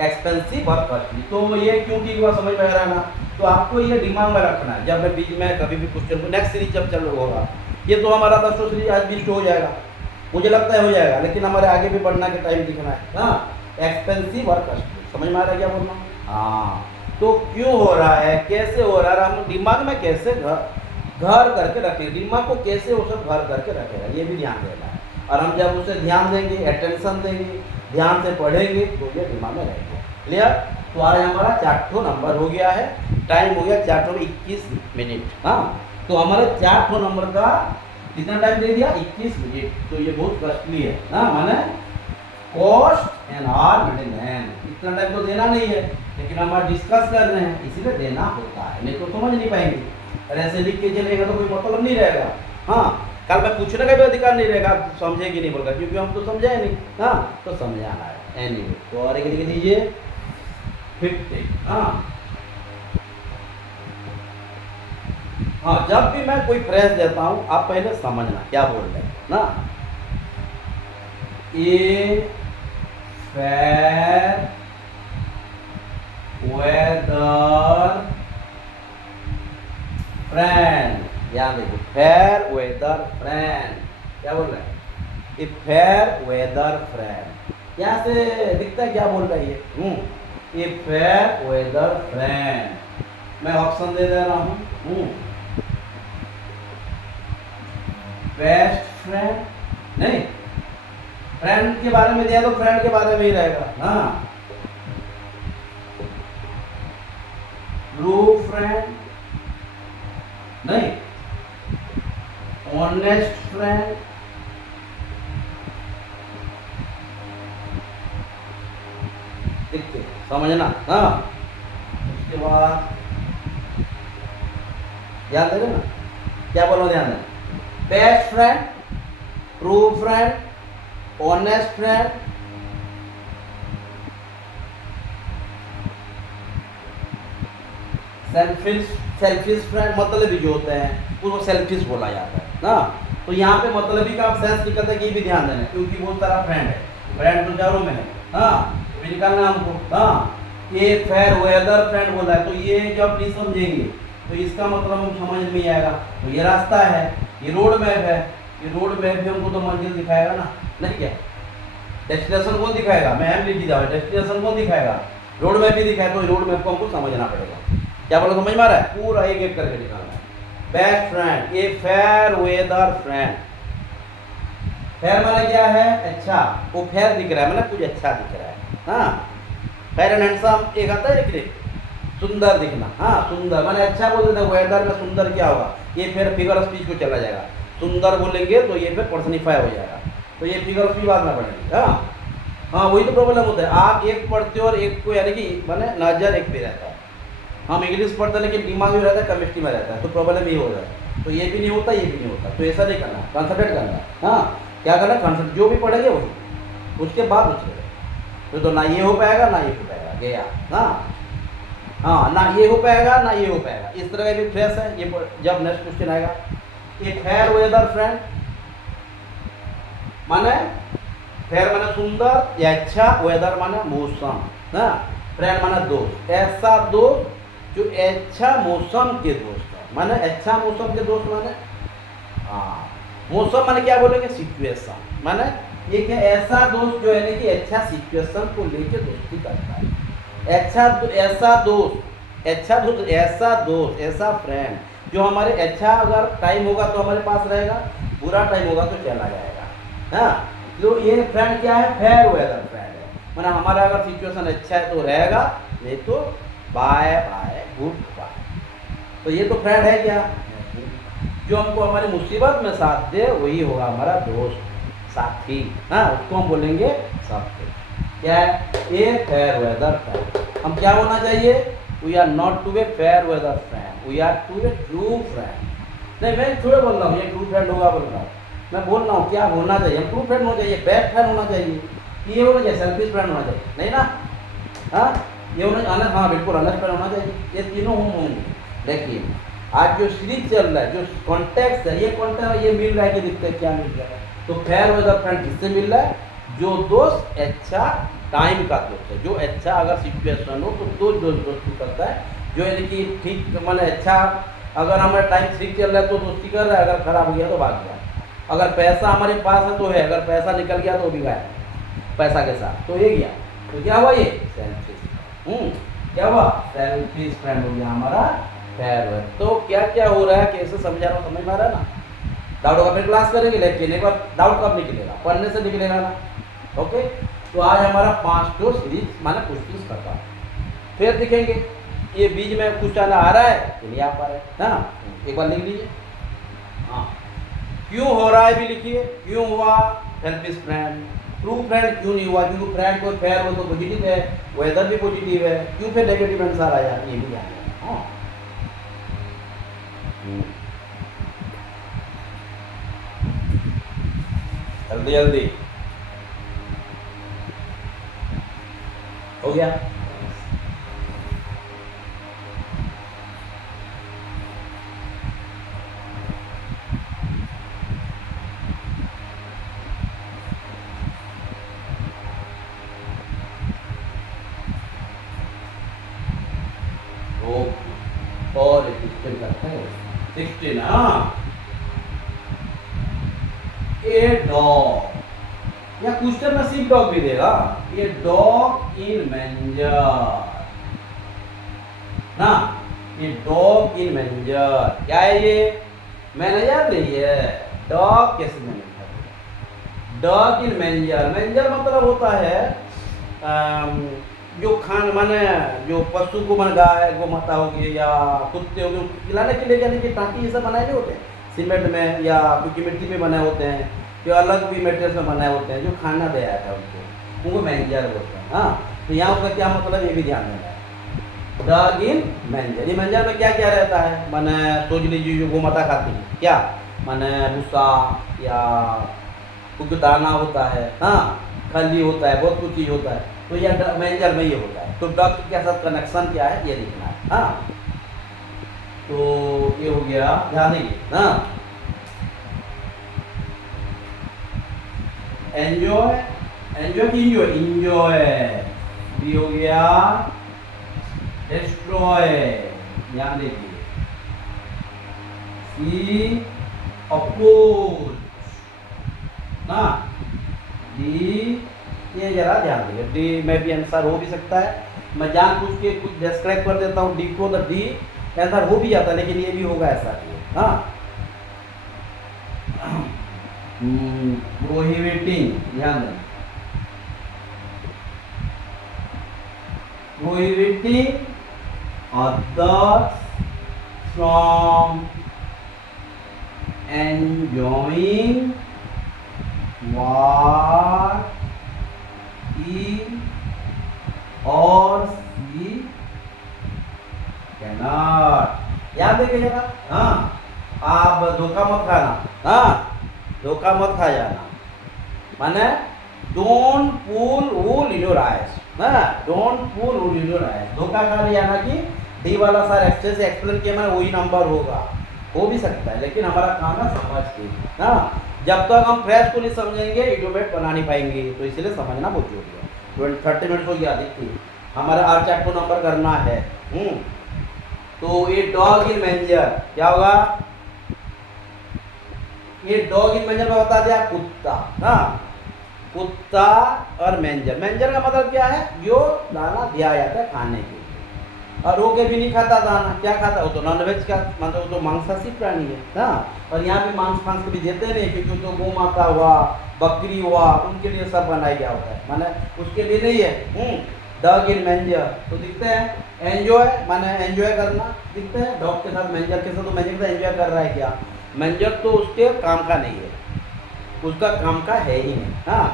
एक्सपेंसिव और कॉस्टली, तो ये क्योंकि वह समझ में आ रहा है ना, तो आपको ये दिमाग में रखना है जब मैं बीच में कभी भी क्वेश्चन को नेक्स्ट सीरीज जब चल होगा, ये तो हमारा 10 सीरीज आज भी हो जाएगा, मुझे लगता है हो जाएगा, लेकिन हमारे आगे भी बढ़ना के टाइम दिखना है। हाँ एक्सपेंसिव और कॉस्टली, समझ में आ रहा है क्या बोलना। हाँ तो क्यों हो रहा है, कैसे हो रहा है, हम दिमाग में कैसे घर करके रखें, दिमाग को कैसे वो सब घर करके रखेगा, ये भी ध्यान देना है, और हम जब उसे ध्यान देंगे, अटेंशन देंगे, ध्यान से पढ़ेंगे, तो ये दिमाग में रहेगा। क्लियर, तो आज हमारा 4ठो नंबर हो गया है, टाइम हो गया 4:21। हाँ तो हमारे 4ठो नंबर का कितना टाइम दे दिया, 21 मिनट, तो ये बहुत कॉस्टली है ना, माने cost an arm middle hand, इतना टाइम तो देना नहीं है, लेकिन हम आज डिस्कस कर रहे हैं इसीलिए देना होता है, नहीं तो समझ नहीं पाएंगे, और ऐसे लिख के चलेगा तो कोई मतलब नहीं रहेगा। हाँ कल मैं पूछने का भी अधिकार नहीं रहेगा, आप समझेगी नहीं बोलकर, क्योंकि हम तो समझे नहीं। हाँ तो समझाना है एनीवे, तो और एक लिख दीजिए 50। हाँ जब भी मैं कोई फ्रेज देता हूँ आप पहले समझना क्या बोल रहे हैं ना, ए फेयर वेदर फ्रेंड, ध्यान देखो फेयर वेदर फ्रेंड, क्या बोल रहे हैं, ए फेयर वेदर फ्रेंड, यहाँ से दिखता है क्या बोल रहा है ये, ए फेयर वेदर फ्रेंड, मैं ऑप्शन दे रहा हूँ, बेस्ट फ्रेंड नहीं, फ्रेंड के बारे में दिया तो फ्रेंड के बारे में ही रहेगा ना, ट्रू फ्रेंड नहीं, ऑनेस्ट फ्रेंड, समझना। हाँ उसके बाद ध्यान देना ना, क्या बोलो ध्यान देना, best friend, true friend, honest friend, selfish friend, मतलब भी जो होते हैं उसको सेल्फिश बोला जाता है ना, तो यहाँ पे मतलब का सेंस निकलता है कि भी ध्यान देना, क्योंकि बहुत सारा फ्रेंड है, फ्रेंड तो चारों में है। हाँ भी निकालना हमको। हाँ ये फेयर वेदर फ्रेंड बोला है, तो ये जब नहीं समझेंगे तो इसका मतलब हम समझ नहीं आएगा, तो ये रास्ता है, ये रोड मैप है, ये रोड मैप भी हमको तो मंजिल दिखाएगा ना, नहीं क्या, डेस्टिनेशन कौन दिखाएगा, मैं एम लिख दिया, डेस्टिनेशन कौन दिखाएगा, रोड मैप भी दिखाए, तो रोड मैप को हमको समझना पड़ेगा। क्या बोला, समझ में आ रहा है, पूरा एक एक करके निकालना है। Best friend, a fair weather friend, fair माना क्या है, अच्छा, वो फेयर दिख रहा है मतलब कुछ अच्छा दिख रहा है। हाँ फेयर एंड हैंडसम एक आता है लिखने, सुंदर दिखना। हाँ सुंदर माने अच्छा बोल देते हैं, वेदर में सुंदर क्या होगा, ये फिर फिगर ऑफ स्पीच को चला जाएगा, सुंदर बोलेंगे तो ये फिर पर्सनिफाई हो जाएगा, तो ये फिगर ऑफ स्पीच बाद में पढ़ेंगे। हाँ हाँ वही तो प्रॉब्लम होता है, आप एक पढ़ते हो और एक को यानी कि माने नजर एक पे रहता है, हम इंग्लिश पढ़ते हैं लेकिन दिमाग में रहता है केमिस्ट्री में रहता है, तो प्रॉब्लम ये हो रहा है, तो ये भी नहीं होता ये भी नहीं होता, तो ऐसा नहीं करना, कंसंट्रेट करना। हाँ क्या करना, कंसंट्रेट, जो भी पढ़ेंगे वही, उसके बाद उसके तो ना ये हो पाएगा ना ये हो पाएगा, गया। हाँ हाँ, ना ये हो पाएगा ना ये हो पाएगा, इस तरह का भी फ्रेज है ये। जब नेक्स्ट क्वेश्चन आएगा, ए फेयर वेदर फ्रेंड माने फेयर माने सुंदर या अच्छा, वेदर माने मौसम ना, फ्रेंड माने दोस्त, ऐसा दोस्त जो अच्छा मौसम के दोस्त है, माने अच्छा मौसम के दोस्त माने हाँ, मौसम माने क्या बोलेंगे, सिचुएशन, माने ये क्या ऐसा दोस्त जो है ना कि अच्छा सिचुएशन को लेके दोस्ती करता है, ऐसा दोस्त ऐसा फ्रेंड जो हमारे अच्छा अगर टाइम होगा तो हमारे पास रहेगा, बुरा टाइम होगा तो चला जाएगा। हाँ, तो ये फ्रेंड क्या है, फेयर वेदर फ्रेंड है, माना हमारा अगर सिचुएशन अच्छा है तो रहेगा, नहीं तो बाय बाय गुड बाय। तो ये तो फ्रेंड है क्या, जो हमको हमारी मुसीबत में साथ दे वही होगा हमारा दोस्त, साथी। हाँ, उसको हम बोलेंगे साथी। क्या है, ए फेयर वेदर फ्रेंड। हम क्या होना चाहिए, we are not to a fair weather friend, we are to a true friend. नहीं, मैं थोड़े बोल रहा हूँ ये ट्रू फ्रेंड होगा बोल रहा हूँ, मैं बोल रहा हूँ क्या होना चाहिए, हम ट्रू फ्रेंड होना चाहिए, बेस्ट फ्रेंड होना चाहिए, ये होना चाहिए, सेल्फिश फ्रेंड होना चाहिए नहीं ना। हाँ, ये होना, हाँ बिल्कुल ऑनेस्ट फ्रेंड होना चाहिए, ये तीनों हम होंगे। देखिए आज जो सीरीज चल रहा है, जो कॉन्टेक्स्ट है, ये कॉन्टेक्स्ट ये मिल रहा है कि दिखते क्या मिल रहा है, तो फेयर वेदर फ्रेंड किससे मिल रहा है, जो दोस्त अच्छा टाइम का दोस्त है, जो अच्छा अगर सिचुएशन हो तो दोस्ती करता है, जो यानी कि ठीक माने अच्छा, अगर हमारा टाइम ठीक चल रहा है तो दोस्ती कर रहा है, अगर खराब हो गया तो भाग गया, अगर पैसा हमारे पास है तो है, अगर पैसा निकल गया तो भी गया पैसा के साथ, तो ये गया, तो क्या हुआ ये सेल्फिश, क्या हुआ सेल्फिश फ्रेंड हो गया हमारा फेयर वेदर। तो क्या क्या हो रहा है, कैसे समझा रहा हूँ, समझ में आ रहा है ना। डाउट होगा फिर क्लास करेंगे, लेकिन एक बार डाउट कब निकलेगा, पढ़ने से निकलेगा ना। ओके, तो आज हमारा 5 तो सीरीज माने क्वेश्चन खत्म, फिर दिखेंगे ये बीच में क्वेश्चन आ रहा है कि नहीं आ पा रहा है ना, एक बार लिख लीजिए। हाँ, क्यों हो रहा है भी लिखिए, क्यों हुआ सेल्फिश फ्रेंड, ट्रू फ्रेंड क्यों नहीं हुआ, क्योंकि फ्रेंड को फेयर हो तो पॉजिटिव है, वेदर भी पॉजिटिव है, क्यों फिर नेगेटिव आंसर आया ये भी ध्यान रखना। हाँ, जल्दी जल्दी हो गया। और 16 करते हैं, 16 हाँ, ए डॉग या क्वेश्चन में सिर्फ डॉग भी देगा, ये डॉग इन मैंजर ना, ये डॉग इन मैंजर क्या है, ये मैनेजर नहीं है, डॉग कैसे manager, dog in manager, manager मतलब होता है जो खान माने जो पशु को मन गाय गोमाता हो गई या कुत्ते हो गए खिलाने के लिए, यानी कि टाँकी ये सब बनाए नहीं होते हैं सीमेंट में या क्योंकि मिट्टी में बनाए होते हैं, जो अलग भी मटेरियल में बनाए होते हैं, जो खाना दे आया था उनको मैंजर बोलते हैं। हाँ, तो यहाँ उसका क्या मतलब ये भी ध्यान देना है, डॉग इन मैंजर। ये मैंजर में क्या क्या रहता है, माने सोच लीजिए जो गोमाता खाती है क्या, माने भूसा या कुछ दाना होता है, हाँ खली होता है, बहुत कुछ चीज़ होता है, तो यह मैंजर में ये होता है। तो डॉग के साथ कनेक्शन क्या है ये लिखना है। हाँ, तो ये हो गया, ध्यान देंगे ना। एंजॉय, एंजॉय की इंजॉय, इंजॉय भी हो गया, डिस्ट्रॉय ध्यान देखिए, सी अपोज ना, डी ये जरा ध्यान दीजिए, डी में भी आंसर हो भी सकता है, मैं जान पूछ के कुछ डिस्क्राइब कर देता हूँ डी को, तो डी आंसर हो भी जाता है, लेकिन ये भी होगा ऐसा भी। हाँ, प्रोहिबिटिंग ध्यान दें, prohibiting others from enjoying what he or she cannot, याद देखिए जरा। हाँ, आप धोखा मत खाना, हाँ धोखा मत खा जाना, माने don't pull wool in your eyes ना, don't pull wool in your eyes, धोखा खा लिया ना कि डी वाला सर एक्स्ट्रा से एक्सप्लेन किया मैंने वही नंबर होगा, हो भी सकता है, लेकिन हमारा काम है समझ के। हाँ, जब तक हम फ्रेश को नहीं समझेंगे इडियोमेट बना नहीं पाएंगे, तो इसलिए समझना बहुत जरूरी है। 30 मिनट हो गया, देखिए हमारा आर चैप्ट को नंबर करना है। तो ये डॉग इन मैंजर क्या होगा, ये डॉग इन मैंजर में बता दिया कुत्ता। हाँ, कुत्ता और मैंजर, मैंजर का मतलब क्या है, जो दाना दिया जाता है खाने के लिए, और वो के भी नहीं खाता दाना, क्या खाता है वो तो नॉनवेज का, मतलब वो तो मांसाहारी प्राणी है। हाँ, और यहाँ पे मांस फांस भी देते नहीं, क्योंकि तो गौ माता हुआ, बकरी हुआ, उनके लिए सब बनाया गया होता है, माने उसके लिए नहीं है। डॉग इन मैंजर तो दिखते हैं, एंजॉय माने एंजॉय करना, दिखते हैं डॉग के साथ मैंजर के साथ, तो मैंजर का एंजॉय कर रहा है क्या, मैंजर तो उसके काम का नहीं है, उसका काम का है ही नहीं। हाँ,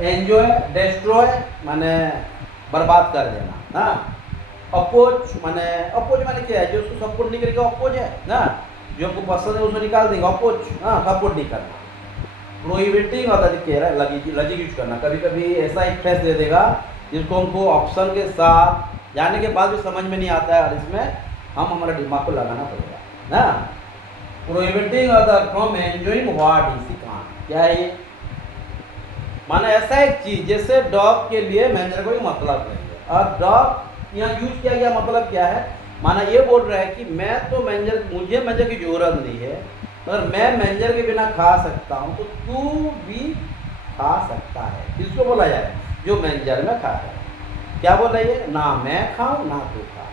एंजॉय, डिस्ट्रॉय माने बर्बाद कर देना। हाँ, अपोज माने क्या है, जो उसको सपोर्ट नहीं करेगा अपोज है ना, जो आपको पसंद है उसको निकाल देगा अपोज। हाँ, सपोर्ट नहीं करना। प्रोहिबिटिंग होता है, कह रहा है लॉजिक यूज करना, कभी कभी ऐसा एक फ्रेज दे देगा जिसको हमको ऑप्शन के साथ जाने के बाद भी समझ में नहीं आता है, और इसमें हम हमारे दिमाग को लगाना पड़ेगा ना। Prohibiting other from enjoying what is can't, क्या है ये, माना ऐसा एक चीज जैसे डॉग के लिए मैंजर कोई मतलब नहीं है, और डॉग यहाँ यूज किया गया मतलब क्या है, माना ये बोल रहा है कि मैं तो मुझे मैंजर की जरूरत नहीं है, अगर मैं मैंजर के बिना खा सकता हूँ तो तू भी खा सकता है। किसको बोला जाए, जो मैंजर में खाता है। क्या बोल रही है, ना मैं खाऊं ना तू खा,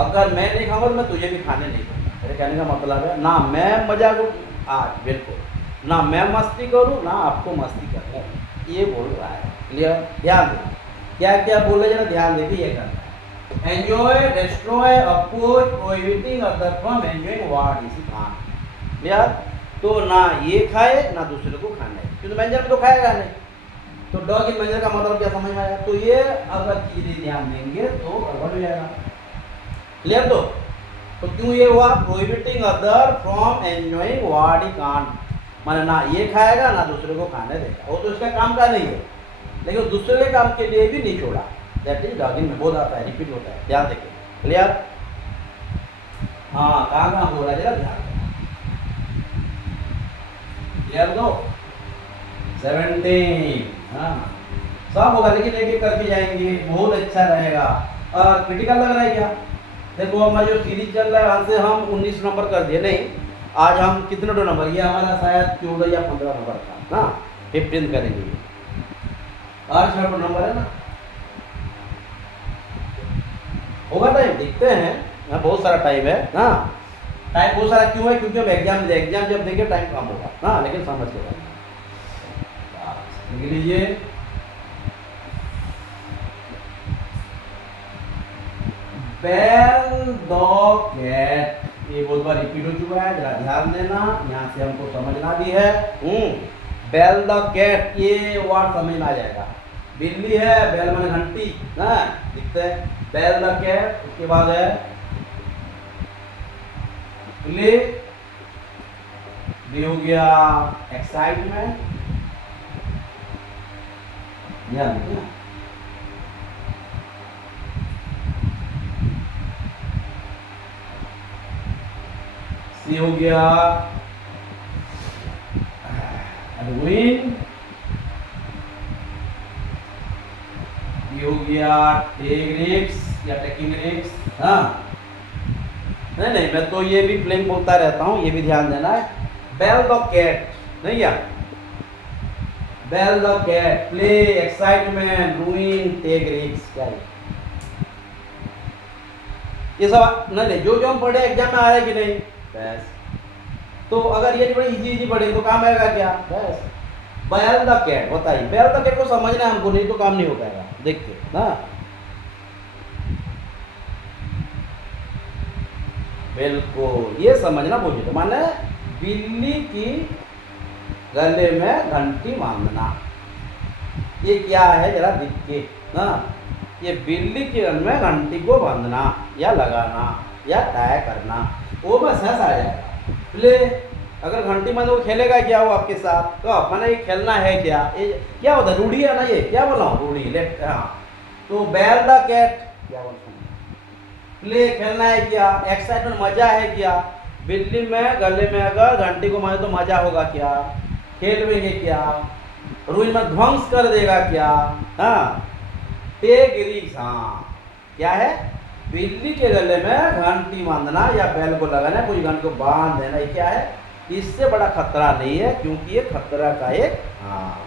अगर मैं नहीं खाऊंगा तो मैं तुझे भी खाने नहीं दूंगा। मेरे कहने का मतलब है ना मैं मजा करूँ आज, बिल्कुल ना मैं मस्ती करूँ ना आपको मस्ती करना, ये बोल रहा है। क्लियर, ध्यान दो क्या क्या बोले जरा ध्यान देके ये करना है। Enjoy, destroy, oppose, prohibiting other from enjoying what is can't. Clear, तो ना ये खाए ना दूसरे को खाना है, क्योंकि मैंजर में तो खाएगा नहीं। तो डॉग इन मैंजर का मतलब क्या समझ में आया, तो ये अगर चीजें ध्यान देंगे तो गड़बड़ हो जाएगा। क्लियर, तो क्यों ये हुआ, prohibiting other from enjoying what he can't, माने ना ये खाएगा ना दूसरे को खाने देगा, वो तो इसका काम का नहीं है, लेकिन दूसरे के काम के लिए भी नहीं छोड़ा। दैट इज डॉगिंग में बहुत आता है, रिपीट होता है, ध्यान देखिए। क्लियर, हाँ कहाँ हो रहा है जरा ध्यान देना। क्लियर दो 17, हाँ सब होगा, लेकिन एक एक करके जाएंगे, बहुत अच्छा रहेगा। और क्रिटिकल लग रहा है क्या, देखो हमारा जो सीरीज चल रहा है वहाँ से हम 19 नंबर कर दिए, नहीं आज हम कितने दो नंबर, ये हमारा शायद 14 या 15 नंबर था ना, 15 करेंगे ये, आज 6 नंबर है ना, होगा टाइम, देखते हैं। हाँ बहुत सारा टाइम है ना, टाइम बहुत सारा क्यों है, क्योंकि हम एग्जाम जब देंगे टाइम कम होगा ना, लेकिन समझ के लिख लीजिए। बेल डॉग कैट, ये बहुत बार रिपीट हो चुका है, जरा ध्यान देना, यहाँ से हमको समझना भी है। बेल द कैट, ये वर्ड समझ में आ जाएगा। बिल्ली है, बेल माने घंटी ना, दिखते हैं बेल द कैट, उसके बाद है प्ले, भी हो गया एक्साइटमेंट, ध्यान देखिए, सी हो गया विन, ये हो गया टेक रिस्क या टेकिंग रिस्क। हाँ नहीं मैं तो ये भी प्लेइंग बोलता रहता हूँ, ये भी ध्यान देना है। बेल द कैट, नहीं क्या, bell the cat, play, excitement, doing, take risk, क्या ये सब नहीं जो हम पढ़े एग्जाम में आ रहा है कि नहीं, बस। तो अगर ये बड़ी इजी पढ़े तो काम आएगा क्या, बस। बेल द कैट, बताइए बेल द कैट को समझना है हमको, नहीं तो काम नहीं हो पाएगा, देखते ना। बिल्कुल ये समझना बहुत, तो माने बिल्ली की गले में घंटी बांधना, ये क्या है जरा देखिए ना, ये बिल्ली के गले में घंटी को बांधना या लगाना या टाई करना, वो बस है आ जाएगा। प्ले, अगर घंटी में वो खेलेगा क्या वो आपके साथ, तो माना ये खेलना है क्या, ये क्या होता है, रूढ़ी है ना, ये क्या बोला हूँ रूढ़ी, लेफ्ट। हाँ तो बेल द कैट क्या बोलते हैं, प्ले खेलना है क्या, एक्साइटमेंट मजा है क्या, बिल्ली में गले में अगर घंटी को मारे तो मजा होगा क्या, खेलेंगे क्या, रूइन में ध्वंस कर देगा क्या। हाँ, टेगरीज, हाँ क्या है, बिल्ली के गले में घंटी बांधना या बैल को लगाना, कोई घंटी को बांध देना, ये क्या है, इससे बड़ा खतरा नहीं है, क्योंकि ये खतरा का एक, हाँ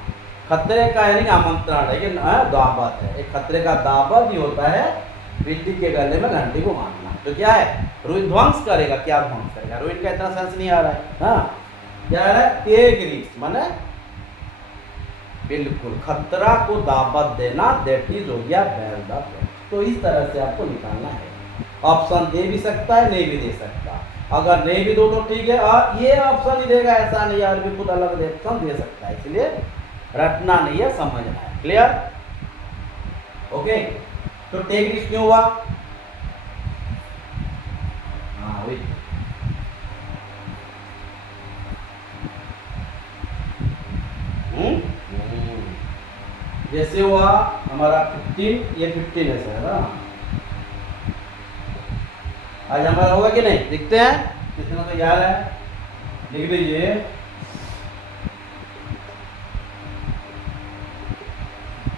खतरे का यानी आमंत्रण है, लेकिन दावत है, एक खतरे का दावत ही होता है बिल्ली के गले में घंटी को बांधना। तो क्या है, रुइन ध्वंस करेगा, क्या ध्वंस करेगा, रुइन का इतना सेंस नहीं आ रहा है। हाँ क्या आ रहा है, टेगरीज माने बिल्कुल खतरा को दावत देना, दैट इज हो गया बैल द प्लेट। तो इस तरह से आपको निकालना है, ऑप्शन दे भी सकता है, नहीं भी दे सकता, अगर नहीं भी दो तो ठीक है, और ये ऑप्शन ही देगा ऐसा नहीं, और भी खुद अलग ऑप्शन दे सकता है, इसलिए रटना नहीं है, समझना है। Clear, okay. तो टेगरीज क्यों हुआ, हाँ वही, जैसे हुआ हमारा 15, ये 15 है सर ना, आज हमारा होगा कि नहीं, देखते हैं कितना तो याद है, लिख लीजिए।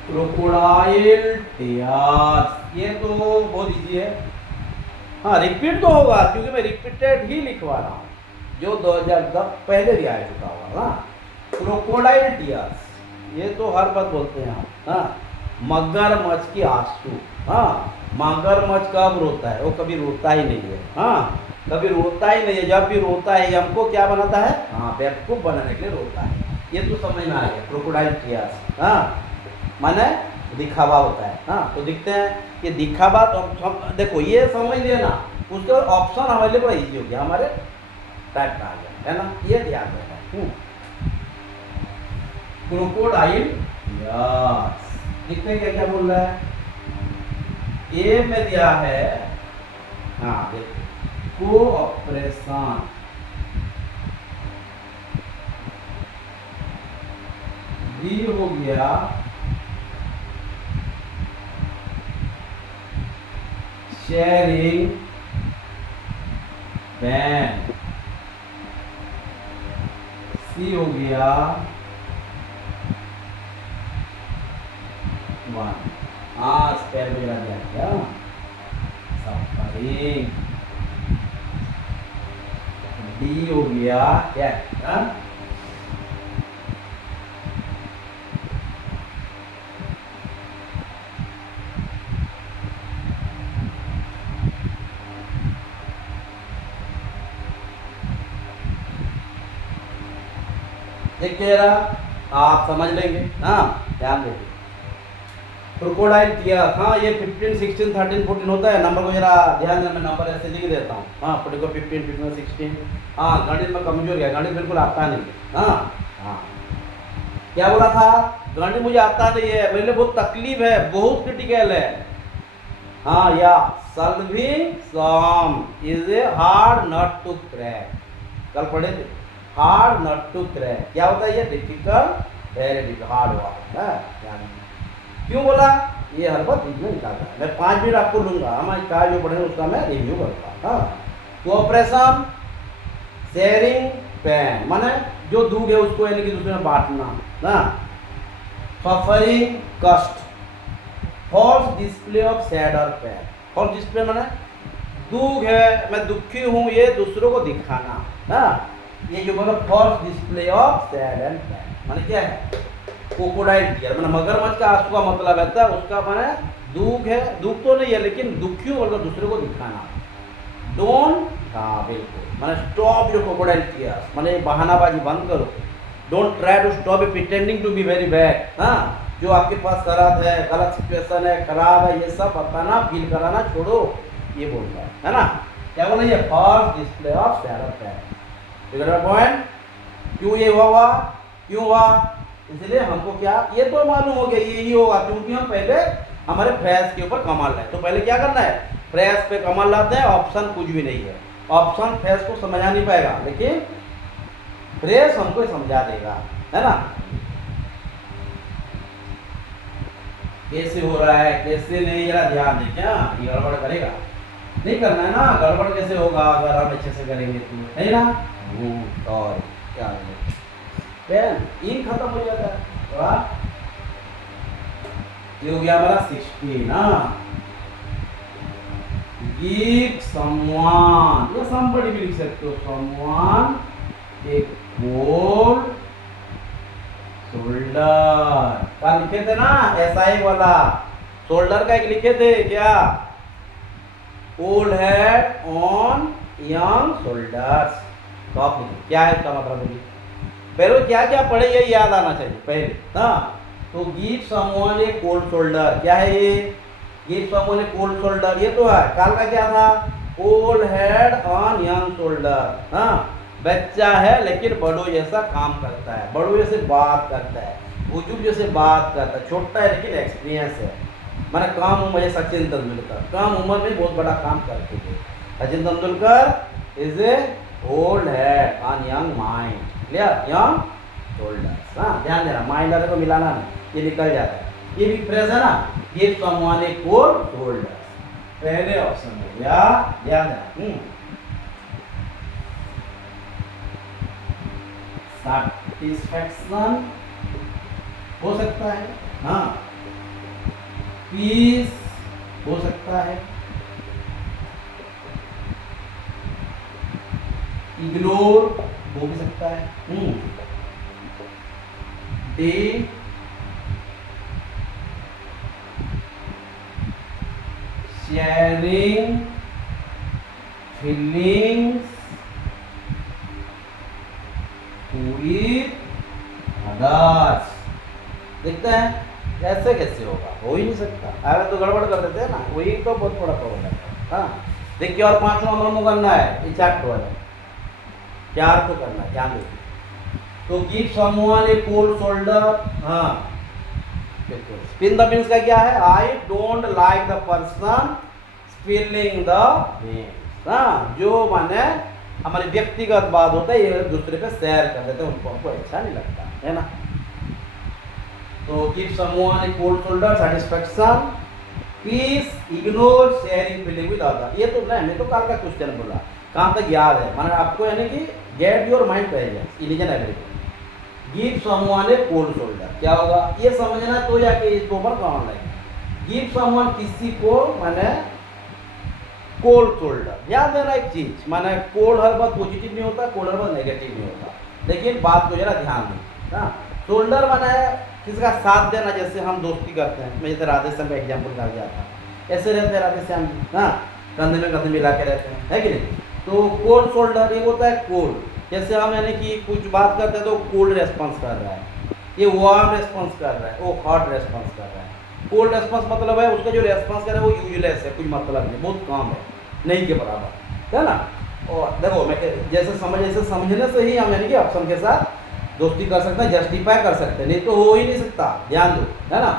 क्रोकोडाइल टीयर्स, ये तो बहुत इजी है, हाँ रिपीट तो होगा क्योंकि मैं रिपीटेड ही लिखवा रहा हूँ, जो 2010 पहले भी आ चुका होगा ना। क्रोकोडाइल टीयर्स, ये तो हर बात बोलते हैं आप, हाँ मगरमच्छ की आंसू। हाँ मगरमच्छ कब रोता है, वो कभी रोता ही नहीं है, हाँ कभी रोता ही नहीं है, जब भी रोता है हमको क्या बनाता है, हाँ बेवकूफ बनाने के लिए रोता है, ये तो समझ में आ गया। क्रोकोडाइल टीयर्स हाँ माने दिखावा होता है, हाँ तो दिखते हैं कि दिखावा, तो देखो ये समझ लेना, उसके बाद ऑप्शन हमारे लिए बड़ा ईजी हो गया, हमारे टाइप का आ गया है ना, ये ध्यान रखना। क्रोकोडाइल यस, देखते हैं क्या क्या बोल रहा है, ए में दिया है, हाँ देखो कोऑपरेशन, बी हो गया शेयरिंग बैन, सी हो गया वन, हाँ स्पेयर वगैरह दिया क्या, सफरिंग, डी हो गया क्या, एक चेहरा आप समझ लेंगे, हाँ ध्यान देंगे। क्रोकोडाइल टीयर्स, हाँ ये 15, 16, 13, 14 होता है, नंबर को जरा ध्यान देना, मैं नंबर ऐसे लिख देता हूँ, हाँ 15, 15, 16, हाँ गणित में कमजोर है, गणित बिल्कुल आता नहीं है, हाँ हाँ क्या बोला था, गणित मुझे आता नहीं है, मेरे लिए बहुत तकलीफ है, बहुत क्रिटिकल है, हाँ या solving some is a hard nut to crack, कल पढ़े थे, हार्ड नट टू क्रैक क्या होता है, ये difficult, very difficult, hard work है, क्यों बोला, ये हर बात बीच में निकालना है, मैं 5 मिनट आपको लूंगा, हमारे क्या जो पढ़े उसका मैं रिव्यू करूँगा। हाँ कोऑपरेशन, शेयरिंग पैन माने जो दुख है उसको यानी कि दूसरे में बांटना, ना सफरिंग कष्ट, फॉल्स डिस्प्ले ऑफ सैड और पैन, फॉल्स डिस्प्ले माने दुख है, मैं दुखी हूँ, ये दूसरों को दिखाना, ना ये जो बोला false display of sad and pain माने क्या है, क्रोकोडाइल टीयर माने मगरमच्छ का आंसू का मतलब है, उसका माने दुख है, दुख तो नहीं है लेकिन दुखी हो मतलब दूसरे को दिखाना, डोंट, हाँ बिल्कुल माने स्टॉप योर क्रोकोडाइल टीयर्स माने बहानाबाजी बंद करो, don't try to stop pretending to be very bad, हाँ जो आपके पास खराब है, गलत सिचुएशन है, खराब है, ये सब बताना, फील कराना छोड़ो, ये बोल रहा है ना, क्या बोला, ये फॉल्स डिस्प्ले ऑफ सैड है, पॉइंट, क्यों ये हुआ, क्यों हुआ, इसलिए हमको क्या, ये तो मालूम हो गया ये ही होगा, क्योंकि हम पहले हमारे फ्रेज के ऊपर कमाल लाए, तो पहले क्या करना है, फ्रेज पे कमाल लाते हैं, ऑप्शन कुछ भी नहीं है, ऑप्शन फ्रेज को समझा नहीं पाएगा, लेकिन फ्रेज हमको समझा देगा, है ना, कैसे हो रहा है कैसे नहीं, जरा ध्यान दें, क्या ये गड़बड़ करेगा, नहीं करना है ना, गड़बड़ कैसे होगा अगर हम अच्छे से करेंगे तो, है ना। और क्या पेन इन खत्म हो जाता है, थोड़ा ये हो गया हमारा 16 ना। गिव समवन, या समबडी भी लिख सकते हो, समवन ए कोल्ड शोल्डर का लिखे थे ना, एसआई वाला शोल्डर का एक लिखे थे क्या, cold head on young shoulders. तो आप लिखिए क्या है इसका मतलब, बोलिए पहले क्या क्या पढ़े ये याद आना चाहिए पहले ना। तो give someone a cold shoulder, क्या है ये, give someone a cold shoulder, ये तो है। काल का क्या था, cold head on young shoulder. हाँ, बच्चा है लेकिन बड़ों जैसा काम करता है, बड़ों जैसे बात करता है, बुजुर्ग जैसे बात करता है, छोटा है लेकिन एक्सपीरियंस है। मैंने कम उम्र है, सचिन तेंदुलकर कम उम्र में बहुत बड़ा काम करते थे। Sachin Tendulkar is a old head on young mind, clear, young shoulders. हाँ, ध्यान देना, माइंड वाले को मिलाना नहीं, ये निकल जाता है। ये भी फ्रेज है ना, give someone a cold shoulders, पहले ऑप्शन में या ध्यान देना। सैटिस्फैक्शन हो सकता है, हाँ, पीस हो सकता है, इग्नोर हो भी सकता है, day sharing feelings with others. देखते हैं कैसे कैसे होगा, हो ही नहीं सकता, अगर तो गड़बड़ कर देते हैं ना, वही तो बहुत बड़ा प्रॉब्लम है। हाँ, देखिए और 5 नंबर में करना है, ये चैप्टर है, 4 को करना है, ध्यान देखिए। तो give someone a cold shoulder, हाँ बिल्कुल। स्पिन द बीन्स का क्या है, I don't like the person spilling the beans. हाँ, जो माने हमारी व्यक्तिगत बात होता है, ये दूसरे पे शेयर कर देते हैं, उनको हमको अच्छा नहीं लगता है ना। तो give someone a cold shoulder, satisfaction, peace, ignore, sharing feeling with other. ये तो नहीं, मैं तो कल का क्वेश्चन बोला, कहाँ तक याद है, माने आपको यानी कि get your mind presence, illusion everything. Give someone a cold shoulder क्या होगा, ये समझना तो जाके इसको ऊपर कौन लाएगा। गिव समवन किसी को माने कोल्ड शोल्डर, ध्यान देना एक चीज, माने कोल्ड हर बात पॉजिटिव नहीं होता, कोल्ड हर बात नेगेटिव नहीं होता, लेकिन बात को जरा ध्यान दें। हाँ, शोल्डर माने किसका साथ देना, जैसे हम दोस्ती करते हैं, मैं जैसे राधेश्याम का एग्जाम्पल कर दिया था, ऐसे रहते हैं राधेश्याम, हाँ, कंधे में कंधे मिला के रहते हैं, है कि नहीं। तो कोल्ड शोल्डर ये होता है कोल्ड, जैसे हम यानी कि कुछ बात करते हैं तो कोल्ड रेस्पॉन्स कर रहा है, ये वार्म रेस्पॉन्स कर रहा है, वो हॉट रेस्पॉन्स कर रहा है। कोल्ड रेस्पॉन्स मतलब है उसका जो रेस्पॉन्स कर रहा है वो यूजलेस है, कुछ मतलब नहीं, बहुत कम है, नहीं के बराबर, है ना। और देखो मैं जैसे समझने से ही हम यानी कि ऑप्शन के साथ दोस्ती कर सकते हैं, जस्टिफाई कर सकते हैं, नहीं तो हो ही नहीं सकता, ध्यान दो, है ना।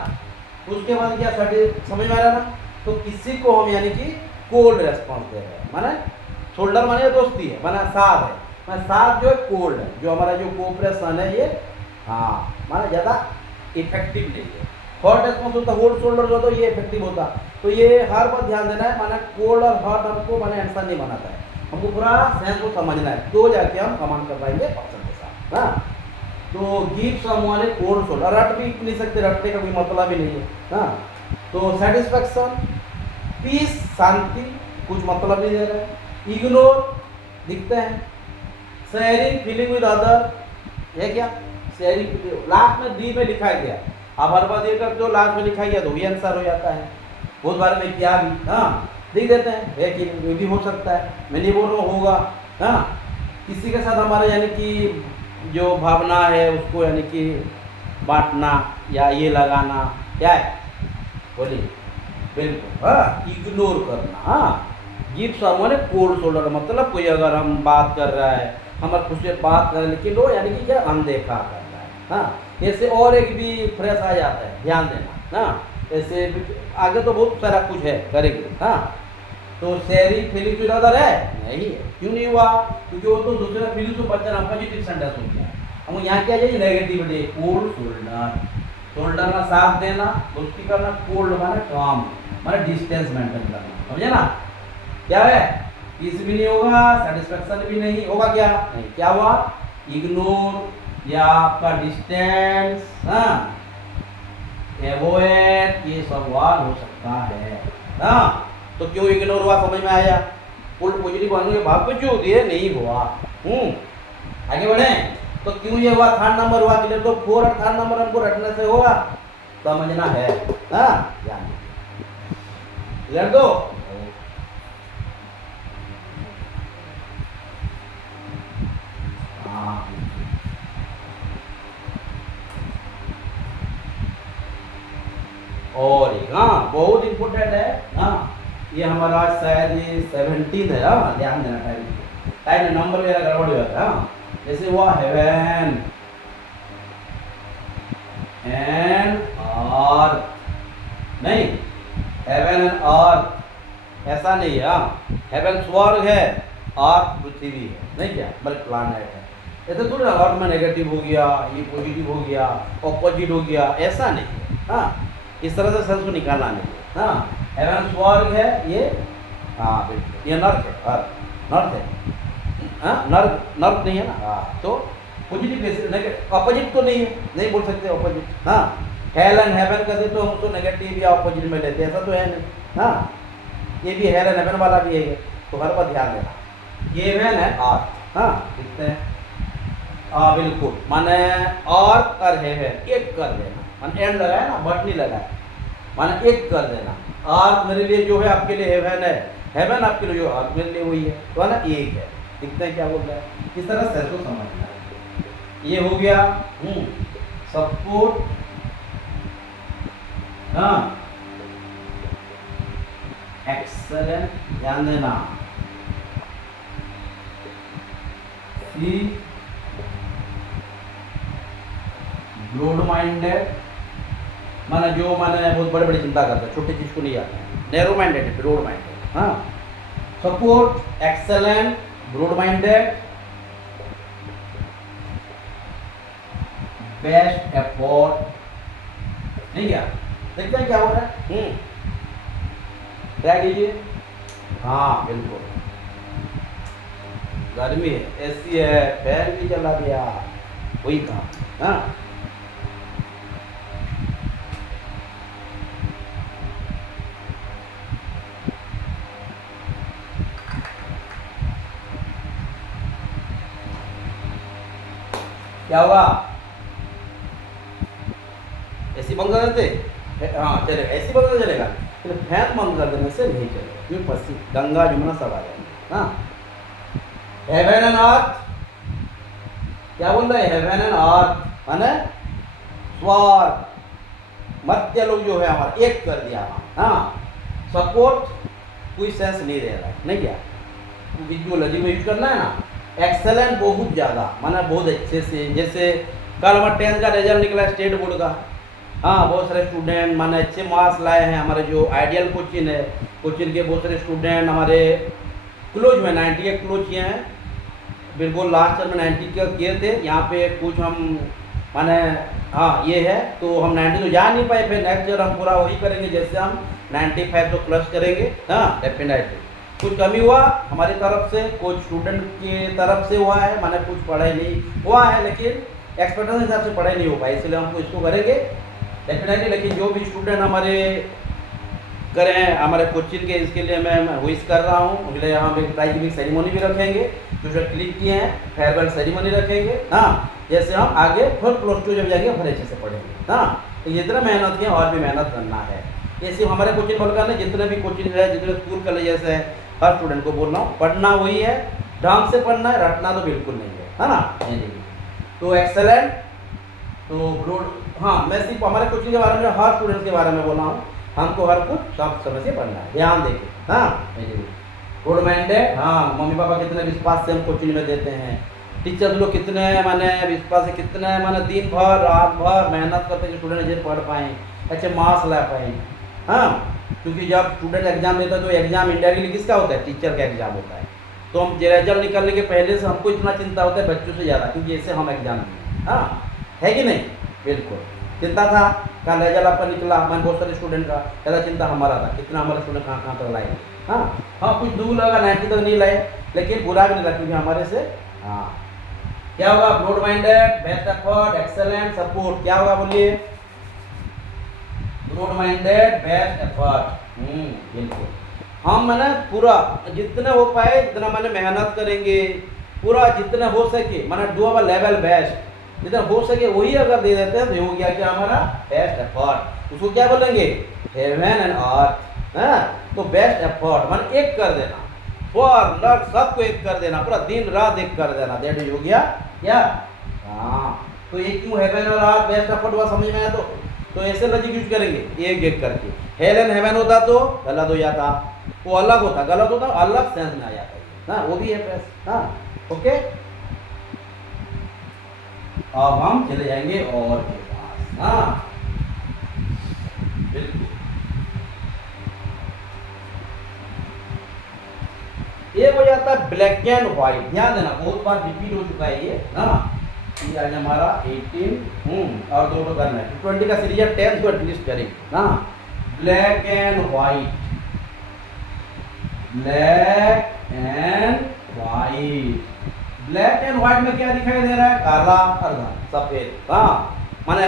उसके बाद क्या समझ में आ रहा ना, तो किसी को हम यानी कि कोल्ड रेस्पॉन्स दे रहे हैं, माने शोल्डर माने दोस्ती है, माने साथ है, माने साथ जो है कोल्ड है, जो हमारा जो कोऑपरेशन है ये, हाँ, माने ज़्यादा इफेक्टिव नहीं है। हॉट रेस्पॉन्स होता है, होल्ड शोल्डर जो होता है ये इफेक्टिव होता, तो ये हर बार ध्यान देना है, माने कोल्ड और हॉट हमको माने आंसर नहीं बनाता है, हमको पूरा सेंस को समझना है, तो जाके हम कमांड कर पाएंगे ऑप्शन के साथ। हाँ, तो give someone a cold shoulder, रट भी नहीं सकते, रटने का कोई मतलब ही नहीं है। हाँ, तो सेटिस्फैक्शन, पीस, शांति, कुछ मतलब नहीं दे रहा है, इग्नोर दिखते हैं, शेयरिंग फीलिंग विद अदर, ये क्या शेयरिंग, लास्ट में डी में लिखा गया, अब हर बार ये करते हो लास्ट में लिखा गया तो भी आंसर हो जाता है, बहुत बार में किया भी, हाँ लिख देते हैं, है कि ये भी हो सकता है, मैं नहीं बोल रहा हूँ होगा। हाँ, किसी के साथ हमारा यानी कि जो भावना है उसको यानी कि बांटना या ये लगाना, क्या है बोलिए, बिल्कुल, हाँ, इग्नोर करना। हाँ, give someone a cold shoulder मतलब कोई अगर हम बात कर रहा है, हमारे खुद से बात कर रहे हैं, लेकिन वो यानी कि क्या अनदेखा कर रहा है। हाँ, ऐसे और एक भी फ्रेश आ जाता है, ध्यान देना। हाँ, ऐसे आगे तो बहुत सारा कुछ है करेंगे। हाँ, तो शेयरिंग फीलिंग विद अदर है नहीं है, क्यों नहीं हुआ, क्योंकि वो तो दूसरा फीलिंग तो बच्चा ना पॉजिटिव सेंटेंस हो गया, हम यहाँ क्या चाहिए नेगेटिविटी, कोल्ड शोल्डर, शोल्डर का साथ देना, दोस्ती करना, कोल्ड माने काम, माने डिस्टेंस मेंटेन करना, समझे ना। क्या है, पीस भी नहीं होगा, सेटिस्फेक्शन भी नहीं होगा, क्या नहीं, क्या हुआ, इग्नोर या आपका डिस्टेंस, हाँ, एवॉइड, ये सब वार हो सकता है। हाँ, तो क्यों इग्नोर हुआ समझ में आया, उल्ट पॉजिटिव बनने के बावजूद ये नहीं हुआ। आगे बढ़े, तो क्यों ये हुआ, थर्ड नंबर हुआ, क्लियर, तो 4 और थर्ड नंबर हमको रटने से होगा, समझना है। हाँ, क्लियर दो। और हाँ, बहुत इम्पोर्टेंट है। हाँ, ये हमारा शायद ये 17 है। हाँ, ध्यान देना, टाइम टाइम नंबर वगैरह गड़बड़ हो जाता है। हाँ, जैसे हुआ हेवन एंड अर्थ, नहीं, हेवन एंड अर्थ ऐसा नहीं है। हाँ, हेवन स्वर्ग है, अर्थ पृथ्वी है, नहीं क्या, बल्कि प्लानेट है। ऐसे थोड़ा अर्थ में नेगेटिव हो गया, ये पॉजिटिव हो गया, ऑपोजिट हो गया, ऐसा नहीं है। हाँ, इस तरह से सेंस को निकालना नहीं है। हाँ, हेवन स्वर्ग है ये, हाँ बिल्कुल, ये नर्क है, अर्थ नर्क है। हाँ, नर्क नर्क नहीं है ना। हाँ, तो पॉजिटिव कैसे, ऑपोजिट तो नहीं है, नहीं बोल सकते ऑपोजिट। हाँ, हेल एंड हेवन कहते तो हम तो नेगेटिव या ऑपोजिट में लेते हैं, ऐसा तो है नहीं। हाँ, ये भी हेल एंड हेवन वाला भी है, तो हर बार ध्यान देना। ये हेवन है अर्थ। हाँ, लिखते हैं। हाँ बिल्कुल, माने अर्थ और हेवन एक कर देना, माने एंड लगा है ना, बट नहीं लगा है, माने एक कर देना। अर्थ मेरे लिए जो है आपके लिए हेवन है, हेवन आपके लिए जो अर्थ मेरे लिए वही है, तो है ना, एक है। दिखते हैं क्या बोल रहा है, किस तरह से तो समझना है। ये हो गया सपोर्ट। हाँ, एक्सेलेंट, ध्यान देना। सी ब्रॉड माइंडेड, माने जो माने बहुत बड़े बड़े चिंता करते हैं, छोटी चीज को नहीं आते हैं, नैरो माइंडेड है, ब्रॉड माइंडेड। हाँ, support, excellent, broad minded, best effort, नहीं क्या, देखते हैं क्या हो रहा है। ट्राई कीजिए। हाँ बिल्कुल, गर्मी है, एसी है, फैन भी चला गया, वही काम। हाँ, क्या होगा, एसी बंद कर देते। हाँ चले, एसी बंद कर चलेगा, फिर फैन बंद कर देने से नहीं चलेगा, क्यों, पसी गंगा जमुना सब आ जाएंगे। हाँ, हेवन एंड अर्थ, क्या बोल रहे हैं, हेवन एंड अर्थ माने स्वर्ग मर्त्य लोग जो है हमारा एक कर दिया। हाँ, सपोर्ट कोई सेंस नहीं दे रहा है, नहीं क्या, विजुअलॉजी में यूज करना है ना। एक्सेलेंट बहुत ज़्यादा, माना बहुत अच्छे से, जैसे कल हमारा 10th का रिजल्ट निकला स्टेट बोर्ड का। हाँ, बहुत सारे स्टूडेंट माने अच्छे मार्क्स लाए हैं, हमारे जो आइडियल कोचिंग है, कोचिंग के बहुत सारे स्टूडेंट हमारे क्लोज में 90 के क्लोज किए हैं, बिल्कुल लास्ट ईयर में 90 के किए थे। यहाँ पे कुछ हम माने, हाँ ये है, तो हम 90 तो जा नहीं पाए, फिर नेक्स्ट ईयर हम पूरा वही करेंगे, जैसे हम 95 तो प्लस करेंगे। हाँ, डेफिनेटली कुछ कमी हुआ हमारी तरफ से, कुछ स्टूडेंट की तरफ से हुआ है, माने कुछ पढ़ाई नहीं हुआ है, लेकिन एक्सपेक्टेशन हिसाब से पढ़ाई नहीं हो पाई, इसलिए हमको इसको करेंगे डेफिनेटली। लेकिन जो भी स्टूडेंट हमारे करें हमारे कोचिंग के, इसके लिए मैं विश कर रहा हूँ। इसलिए यहाँ पे प्राइज गिविंग सेरेमनी भी रखेंगे, जो क्लिक किए हैं, फेयरवेल सेरेमनी रखेंगे। हाँ, जैसे हम आगे फिर +2 जब जाएंगे फिर अच्छे से पढ़ेंगे। हाँ, तो जितना मेहनत किया और भी मेहनत करना है। ये सिर्फ हमारे कोचिंग बोल कर नहीं, जितने भी कोचिंग है, जितने स्कूल कॉलेजेस है, हर स्टूडेंट को बोल रहा हूँ, पढ़ना वही है, ढंग से पढ़ना है, रटना तो बिल्कुल नहीं है ना। तो एक्सेलेंट, तो ब्रॉड, हाँ मैं सिर्फ हमारे कोचिंग के बारे में, हर स्टूडेंट्स के बारे में बोल रहा हूँ, हमको हर कुछ सब समय से पढ़ना है, ध्यान देखिए। हाँ, ब्रॉड माइंडेड, हाँ, मम्मी पापा कितने विश्वास से हम कोचिंग में देते हैं, टीचर लोग कितने माने विश्वास से, कितने माने दिन भर रात भर मेहनत करते हैं स्टूडेंट जो पढ़ पाएँ, अच्छे मार्क्स ला पाएँ। हाँ, क्योंकि जब स्टूडेंट एग्जाम देता है तो एग्जाम इंडायरेक्टली किसका होता है, टीचर का एग्जाम होता है। तो हम रिजल्ट निकलने के पहले से हमको इतना चिंता होता है बच्चों से ज़्यादा, क्योंकि ऐसे हम एग्जाम दिए। हाँ, है कि नहीं, बिल्कुल चिंता था। कल रिजल्ट आपका निकला, मैं बहुत सारे स्टूडेंट का ज़्यादा चिंता हमारा था, कितना हमारे स्टूडेंट कहाँ कहाँ तक लाएंगे। हाँ, हाँ कुछ दूर लगा 90 तक नहीं लाए, लेकिन बुरा भी नहीं लगा क्योंकि हमारे से हाँ क्या होगा, broad minded, best effort, excellent, support, क्या होगा बोलिए, ब्रॉड माइंडेड, बेस्ट एफर्ट। बिल्कुल। हम मैंने पूरा जितने हो पाए जितना मैंने मेहनत करेंगे, पूरा जितना हो सके मैंने डू अवर लेवल बेस्ट, जितना हो सके वही अगर दे देते हैं तो हो गया क्या हमारा बेस्ट एफर्ट। उसको क्या बोलेंगे, हेवन एंड अर्थ है। तो बेस्ट एफर्ट माने एक कर देना, फॉर नॉट सबको एक कर देना, पूरा दिन रात एक कर देना, दैट हो गया क्या। हाँ तो एक क्यों हेवन और अर्थ बेस्ट एफर्ट हुआ, समझ में आया। तो ऐसे लॉजिक यूज करेंगे एक एक करके। हेल एंड हेवन होता तो गलत हो जाता, वो अलग होता, गलत होता अलग सेंस में आ जाता है, वो भी है बेस्ट। हाँ ओके, अब हम चले जाएंगे और के पास। हाँ बिल्कुल, ये हो जाता है ब्लैक एंड व्हाइट। ध्यान देना बहुत बार रिपीट हो चुका है ये। हाँ ये आज हमारा 18 और दो करना है, 20 का सीरीज 10 को एटलीस्ट करेंगे ना। Black and white, black and white. Black and white में क्या दिखाई दे रहा है, काला और सफेद। हाँ माने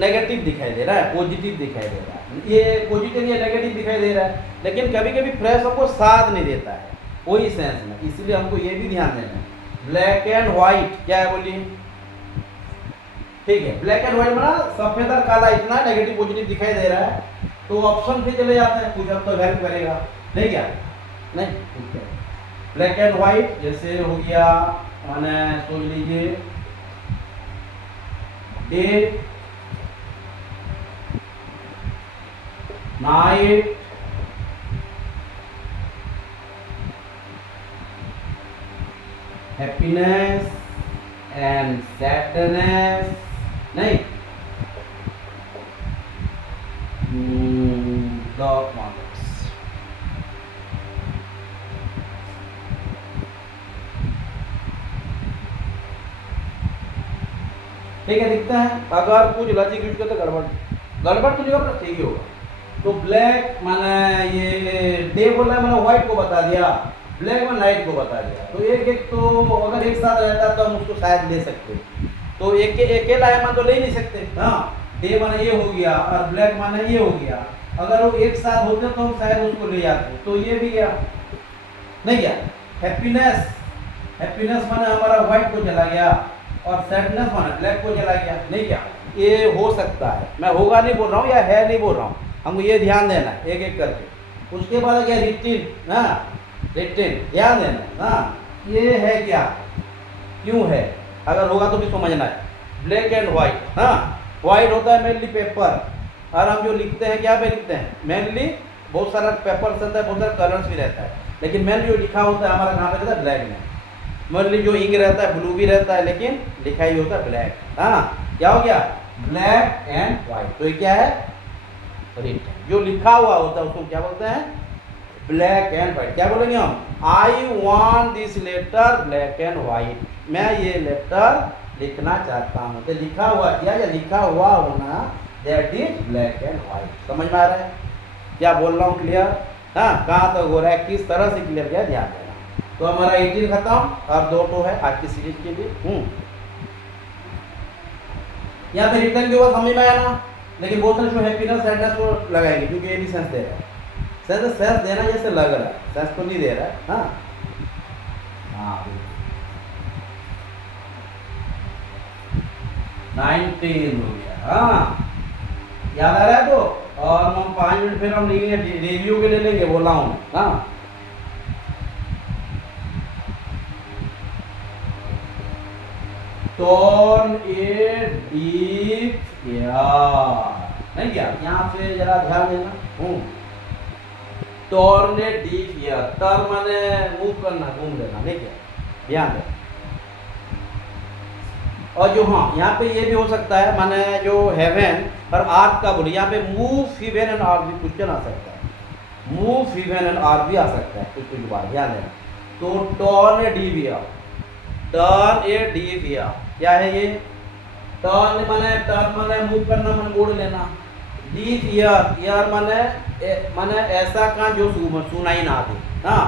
नेगेटिव दिखाई दे रहा है, पॉजिटिव दिखाई दे रहा है, ये पॉजिटिव या नेगेटिव दिखाई दे रहा है, लेकिन कभी कभी फ्रेश हमको साथ नहीं देता है कोई सेंस में, इसलिए हमको ये भी ध्यान देना है। ब्लैक एंड व्हाइट क्या है बोलिए, ठीक है। ब्लैक एंड व्हाइट में सफेद और काला इतना नेगेटिव पॉजिटिव दिखाई दे रहा है, तो ऑप्शन पे चले जाते हैं, कुछ अब तो हेल्प करेगा नहीं क्या, नहीं ठीक है। ब्लैक एंड व्हाइट जैसे हो गया, माने सोच लीजिए day, night, happiness and sadness, नहीं डार्क मार्क्स। ठीक है, दिखता है। अगर कुछ लॉजिक यूज करते गड़बड़ गड़बड़ तो नहीं होगा, ठीक ही होगा। तो ब्लैक माने ये डे बोला है, मैंने व्हाइट को बता दिया, ब्लैक में नाइट को बता दिया। तो एक एक तो अगर एक साथ रहता तो हम उसको शायद ले सकते, तो एक अकेला है मान तो ले नहीं सकते। हाँ डे माने ये हो गया और ब्लैक माने ये हो गया, अगर वो एक साथ होते तो हम शायद उसको ले जाते, तो ये भी गया नहीं क्या। हैप्पीनेस, हैप्पीनेस माने हमारा व्हाइट को चला गया और सैडनेस माने ब्लैक को चला गया, नहीं क्या। ये हो सकता है, मैं होगा नहीं बोल रहा हूँ या है नहीं बोल रहा हूँ, हमको ये ध्यान देना है एक एक करके। उसके बाद क्या रिटिन, हाँ रिटिन ध्यान देना। हाँ ये है क्या, क्यों है, अगर होगा तो भी समझना है। ब्लैक एंड व्हाइट, हाँ व्हाइट होता है मेनली पेपर, और हम जो लिखते हैं क्या पे लिखते हैं, मेनली बहुत सारा पेपर रहता है, बहुत सारा कलर्स भी रहता है, लेकिन मेनली जो लिखा होता है हमारा कहाँ पे रहता है, ब्लैक में। मेनली जो इंक रहता है ब्लू भी रहता है, लेकिन लिखा ही होता है ब्लैक। हाँ क्या हो गया, ब्लैक एंड व्हाइट। तो ये क्या है, रिटन। जो लिखा हुआ होता है उसको क्या बोलते हैं, ब्लैक एंड व्हाइट। क्या बोलेंगे हम, I want this letter black and white, मैं ये लेटर लिखना चाहता हूँ। तो लिखा हुआ क्या या लिखा हुआ होना, that is black and white. समझ में आ रहा है क्या बोल रहा हूँ, क्लियर। हाँ कहाँ तक हो रहा है, किस तरह से क्लियर किया, ध्यान देना। तो हमारा 18 खत्म और 2 तो है आज की सीरीज के लिए। यहाँ पे रिटर्न के बाद समझ में आया ना, लेकिन बहुत सारे जो हैप्पीनेस सैडनेस को लगाएंगे क्योंकि ये भी सेंस दे रहा है, सेंस देना जैसे लग रहा है, सेंस तो नहीं दे रहा है। हाँ हाँ 19 हो गया। हाँ याद आ रहा है तो, और हम 5 मिनट फिर हम लेंगे रिव्यू के लिए लेंगे, बोला हूँ। हाँ टर्न ए डीप एयर, नहीं क्या, यहाँ से जरा ध्यान देना। Turn a deep air, turn माने मूव करना, घूम लेना, नहीं क्या, ध्यान देना। और जो हाँ यहाँ पे ये भी हो सकता है, माने जो हेवन और अर्थ का बोले, यहाँ पे मूव हेवन एंड अर्थ भी क्वेश्चन आ सकता है, मूव हेवन एंड अर्थ भी आ सकता है कुछ बार, ध्यान देना। तो turn a deep air, turn a deep air क्या है ये, टर्न माने मूव करना, माने मोड़ लेना। डीप ईयर, ईयर माने ऐसा कान जो सुनाई ना दे, हाँ,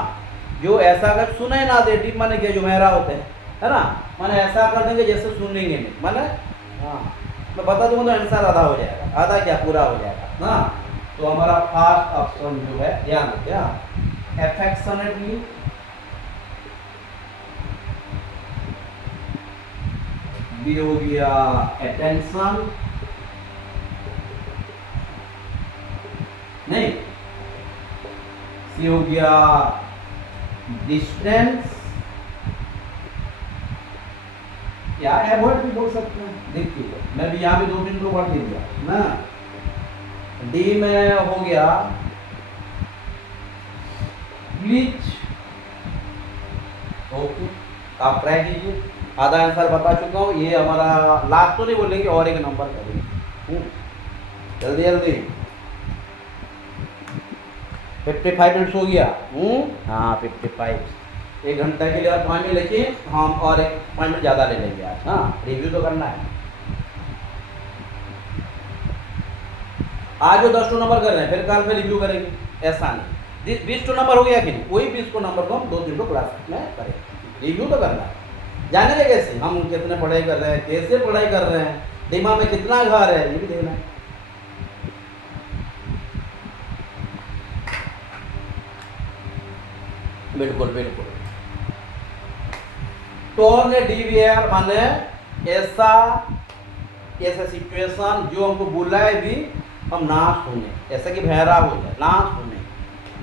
जो ऐसा अगर सुने ना दे, डीप माने क्या, जो बहरा होते हैं, है ना, माने ऐसा कर देंगे जैसे सुनेंगे नहीं, माने हाँ, मैं बता दूंगा तो आंसर आधा हो जाएगा, आधा क्या पूरा हो जाएगा ना। तो हमारा फर्स्ट ऑप्शन जो है, ध्यान रखिए, एफेक्शनेटली, बी हो गया अटेंशन, नहीं, सी हो गया डिस्टेंस, या एवॉइड भी बोल सकते हैं, देखिए मैं भी यहाँ भी 2-3 को बढ़ दिया ना। डी में हो गया ब्लीच, ओके, आप ट्राई कीजिए, आधा आंसर बता चुका हूँ, ये हमारा लास्ट तो नहीं बोलेंगे, और एक नंबर करेंगे, जल्दी जल्दी। 55 मिनट्स हो गया, हाँ 55, 1 घंटे के लिए और 5 मिनट लिखिए, हम और 5 मिनट ज़्यादा ले लेंगे आज, हाँ रिव्यू तो करना है। आज जो 10 नंबर कर रहे हैं, फिर कल फिर रिव्यू करेंगे, ऐसा नहीं। 20 नंबर हो गया कि नहीं, कोई 20 नंबर को हम 2-3 क्लास में करें, रिव्यू तो करना है, जानेंगे कैसे हम कितने पढ़ाई कर रहे हैं, कैसे पढ़ाई कर रहे हैं, दिमाग में कितना घर है, ये भी देखना है। बिल्कुल बिल्कुल। टर्न ए डिवियर माने ऐसा सिचुएशन जो हमको बुलाए भी हम ना सुने, ऐसा कि बहरा हो जाए, ना सुने,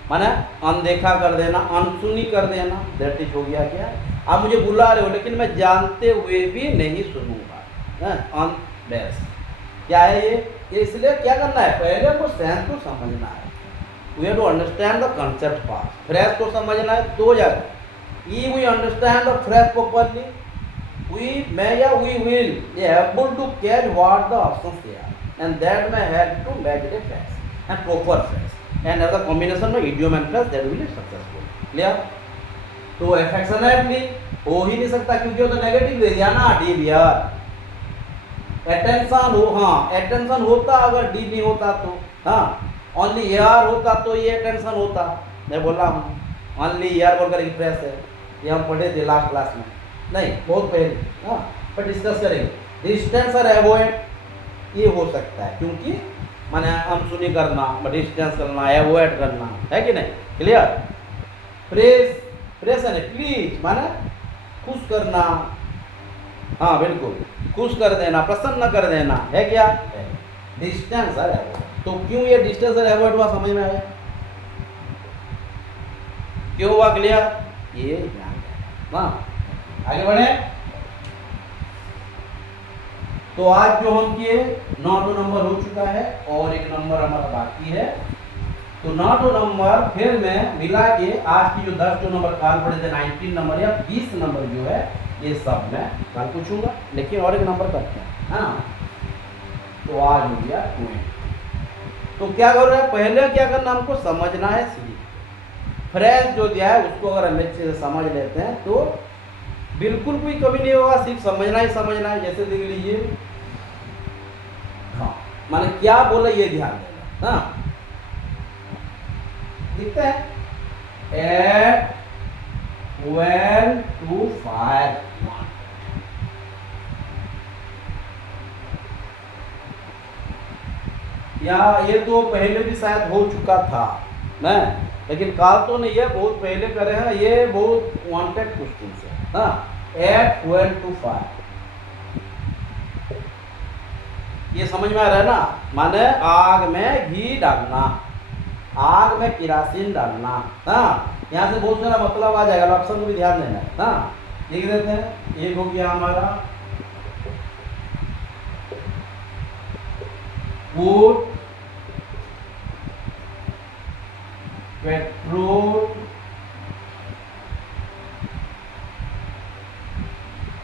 माने अनदेखा कर देना, अनसुनी कर देना, दैट इज हो गया क्या, आप मुझे बुला रहे हो लेकिन मैं जानते हुए भी नहीं सुनूंगा, अनबेस्ट क्या है ये इसलिए क्या करना है, पहले हमको सेंस को समझना है, we have to understand the concept first, phrase को समझना है तो जाकर, ई we understand the phrase properly, we may या we will be able to catch what the options they are, and that may help to match the phrase and proper phrase, and as a combination of idiom and phrase that will be successful, clear। तो affectionately हो ही नहीं सकता क्योंकि वो तो negative दे दिया ना, डिवियर। Attention हो, हाँ अटेंशन होता अगर डी नहीं होता तो, हाँ ओनली एयर होता तो ये अटेंशन होता, मैं बोला हूँ ओनली एयर बोलकर एक फ्रेज है, ये हम पढ़े थे लास्ट क्लास में, नहीं बहुत पहले, हाँ पर डिस्कस करेंगे। डिस्टेंस और एवॉइड ये हो सकता है क्योंकि माने अनसुनी करना, डिस्टेंस करना, एवॉइड करना, है कि नहीं, क्लियर। प्रेस है प्लीज माने खुश करना, हाँ बिल्कुल खुश कर देना, प्रसन्न कर देना, है क्या, डिस्टेंस और एवॉइड। तो क्यों ये डिस्टेंस और एवॉइड हुआ समझ में आया, क्यों हुआ, क्लियर, ये हाँ आगे बढ़े। तो आज जो हम किए 9 नंबर हो चुका है और 1 नंबर हमारा बाकी है, तो 9 नंबर फिर मैं मिला के आज की जो 10 नंबर काल पड़े थे 19 नंबर या 20 नंबर जो है ये सब मैं कल पूछूंगा, लेकिन और 1 नंबर करते हैं, हाँ तो आज हो गया 20। तो क्या कर रहे हैं, पहले क्या करना हमको समझना है, सीधी फ्रेज जो दिया है उसको अगर हम अच्छे से समझ लेते हैं तो बिल्कुल कोई कमी नहीं होगा, सिर्फ समझना ही समझना है। जैसे देख लीजिए, हाँ माने क्या बोला ये ध्यान देना, हाँ दिखता है, एट 12 to 5 या ये तो पहले भी शायद हो चुका था ना, लेकिन काल तो नहीं है, बहुत पहले करे हैं, ये बहुत वांटेड क्वेश्चन है, हाँ 8 12 to 5 ये समझ में आ रहा है ना, माने आग में घी डालना, आग में किरासिन डालना, हाँ यहाँ से बहुत सारा मतलब आ जाएगा, ऑप्शन को भी ध्यान देना है, हाँ लिख देते हैं। एक हो गया हमारा put petrol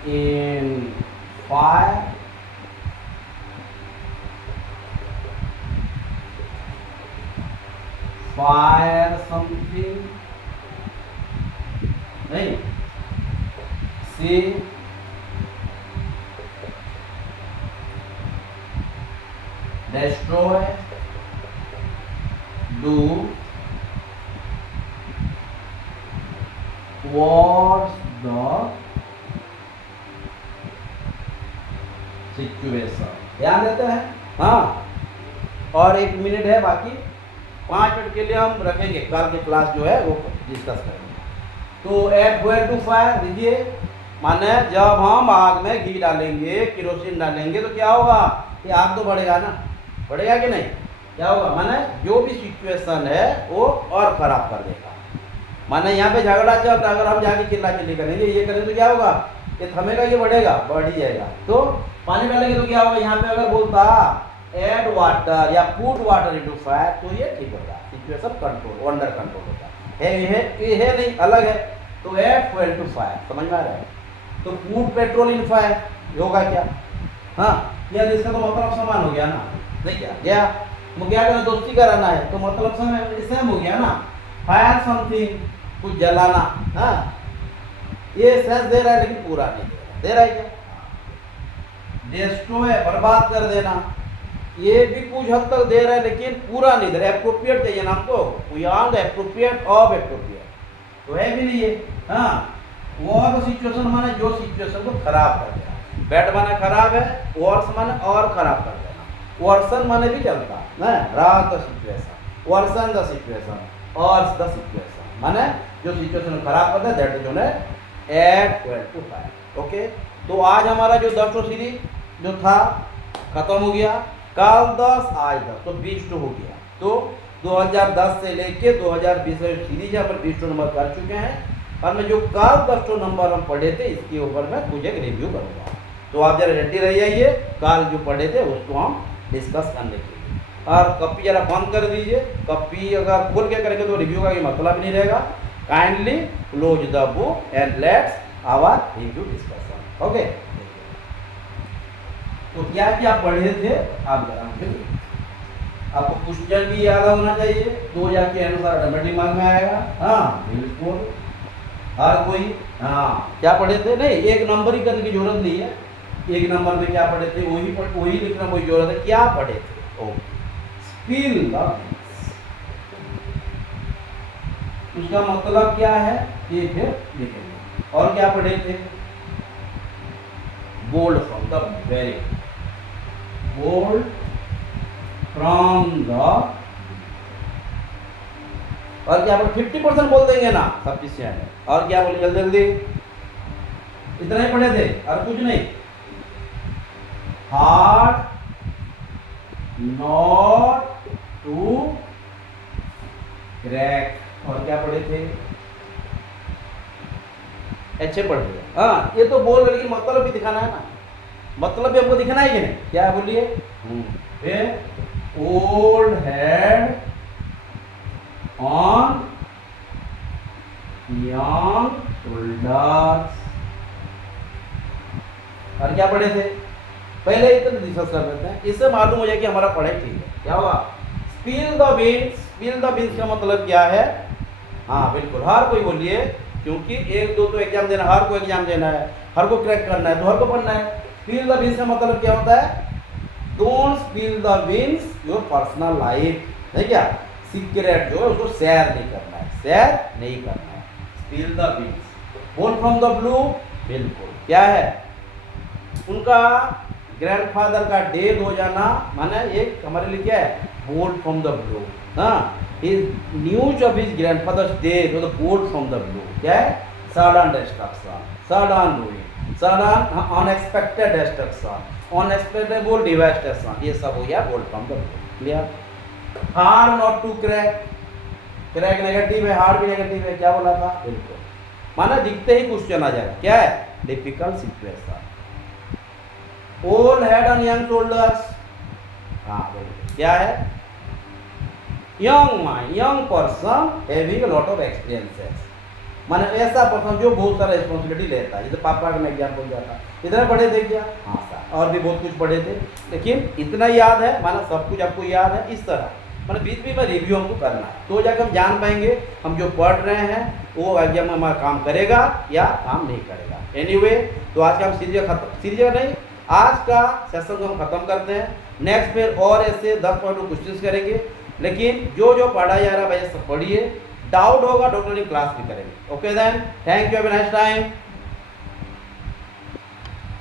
in fire, fire something, नहीं, see destroy, do what's the situation, ध्यान देते हैं। हाँ, और 1 मिनट है बाकी, 5 मिनट के लिए हम रखेंगे, कल की क्लास जो है वो डिस्कस करेंगे। तो एट वेयर टू फायर लीजिए, माने जब हम आग में घी डालेंगे, केरोसिन डालेंगे तो क्या होगा, ये आग तो बढ़ेगा ना, बढ़ेगा कि नहीं, क्या होगा, माने जो भी सिचुएशन है वो और खराब कर देगा। माने यहाँ पे झगड़ा चल रहा, अगर हम जाके चिल्ला चिल्ली करेंगे, ये करें तो क्या होगा, ये थमेगा, ये बढ़ेगा, बढ़ ही जाएगा। तो पानी डालेंगे तो क्या होगा, यहाँ पे अगर बोलता ऐड वाटर या पुट वाटर इनटू फायर तो ये ठीक होगा, सिचुएशन कंट्रोल, अंडर कंट्रोल होता है नहीं, अलग है। तो ऐड फ्यूल टू फायर, समझ में आ रहा है। तो पुट पेट्रोल इन फायर होगा क्या, हाँ, या इसका तो मतलब समान हो गया ना, नहीं क्या गया, मुझे क्या करना, दोस्ती कराना है तो मतलब सेम हो गया ना। फायर समथिंग, कुछ जलाना, हाँ, ये सेंस दे रहा है लेकिन पूरा नहीं दे रहा है क्या। डिस्ट्रॉय, बर्बाद कर देना, ये भी कुछ हद तक दे रहा है लेकिन पूरा नहीं दे रहा है। एप्रोप्रिएट चाहिए ना हमको, we are the appropriate of appropriate, तो है भी नहीं है। हाँ, वो तो सिचुएशन माने जो सिचुएशन को खराब कर देना, बैड माने खराब है, वर्स माने और खराब कर देना, वर्सन माने भी चलता है, रात the situation, worsen the situation, और द सिचुएशन माने जो सिचुएशन खराब करता है, that is known add fuel to fire. Okay, तो आज हमारा जो 10 सीरीज जो था खत्म हो गया, कल 10 आज 10, तो 20 हो गया। तो 2010 से लेके 2020 में सीरीज है, पर 20 नंबर कर चुके हैं, और मैं जो कल 10 नंबर हम पढ़े थे इसके ऊपर मैं कुछ एक रिव्यू करूँगा। तो आप जरा रेडी रह जाइए, कल जो पढ़े थे उसको हम डिस्कस करने के लिए। और कॉपी जरा बंद कर दीजिए, कॉपी अगर खोल के करेंगे तो रिव्यू का ये मतलब नहीं रहेगा। Kindly close the book and let's our review discussion. Okay, तो क्या क्या पढ़े थे आप जरा मुझे, आपको क्वेश्चन भी याद होना चाहिए, 2000 के अनुसार ऑटोमेटिक दिमाग में आएगा। हाँ बिल्कुल, हर कोई, हाँ क्या पढ़े थे, नहीं एक नंबर ही करने की जरूरत नहीं है, एक नंबर में क्या पढ़े थे वही लिखना कोई जरूरत है, क्या पढ़े थे। ओ स्पिल द, उसका मतलब क्या है ये फिर लिखेंगे। और क्या पढ़े थे, bolt from the, very bolt from the, और क्या बोल 50% बोल देंगे ना सफिशिएंट है। और क्या बोले जल्दी जल्दी, इतना ही पढ़े थे और कुछ नहीं। हार्ड नॉट टू क्रैक, और क्या पढ़े थे, अच्छे पढ़ लिया। हाँ, ये तो बोल रहे कि मतलब भी दिखाना है ना, मतलब भी हमको दिखाना है कि नहीं, क्या बोलिए, old head on young shoulders. और क्या पढ़े थे, पहले इतना डिस्कस कर लेते हैं, इससे मालूम हो जाए कि हमारा पढ़ाई ठीक है। क्या होगा, spill the beans, spill the beans का मतलब क्या है, हाँ बिल्कुल हर कोई बोलिए, क्योंकि 1-2 तो एग्जाम देना, हर को एग्जाम देना है, हर को क्रैक करना है, तो हर को पढ़ना है। स्पिल द बीन्स का मतलब क्या होता है, don't spill the beans your personal life, है क्या, सीक्रेट जो है उसको शेयर नहीं करना है, शेयर नहीं करना है। स्पिल द बीन्स, बोल फ्रॉम द ब्लू, बिल्कुल क्या है, उनका ग्रैंडफादर का डेथ हो जाना, माने एक हमारे लिए क्या है, बोल्ड फ्रॉम द ब्लू। हाँ, his news of his grandfather's death was bolt from the blue, क्या है, sudden destruction, sudden ruin, sudden unexpected destruction, unexpected बोल डिवास्टेशन, ये सब हो गया bolt from the blue. Clear. Hard nut to crack, crack negative है, hard भी नेगेटिव है, क्या बोला था, बिल्कुल माना दिखते ही क्वेश्चन आ जाएगा, क्या है, difficult situation. Old head on young shoulders, हाँ बिल्कुल क्या है, young mind, young person having a lot of experiences, माने ऐसा पर्सन जो बहुत सारा रिस्पॉन्सिबिलिटी लेता है। जैसे पापा का मैं एग्जाम्पल दिया था, इतना पढ़े थे क्या, हाँ सर, और भी बहुत कुछ पढ़े थे, लेकिन इतना याद है, माना सब कुछ आपको याद है, इस तरह माने बीच बीच में रिव्यू हमको करना है, तो जाकर हम जान पाएंगे हम जो पढ़ रहे हैं वो एग्जाम में हमारा काम करेगा या काम नहीं करेगा। एनीवे, तो आज का हम सीरीज नहीं, आज का सेशन को हम खत्म करते हैं। नेक्स्ट फिर और ऐसे 10 पॉइंट क्वेश्चंस करेंगे, लेकिन जो जो पढ़ा जा रहा है भैया सब पढ़िए, डाउट होगा डॉक्टर क्लास भी करेंगे। Okay then, thank you, have a nice time.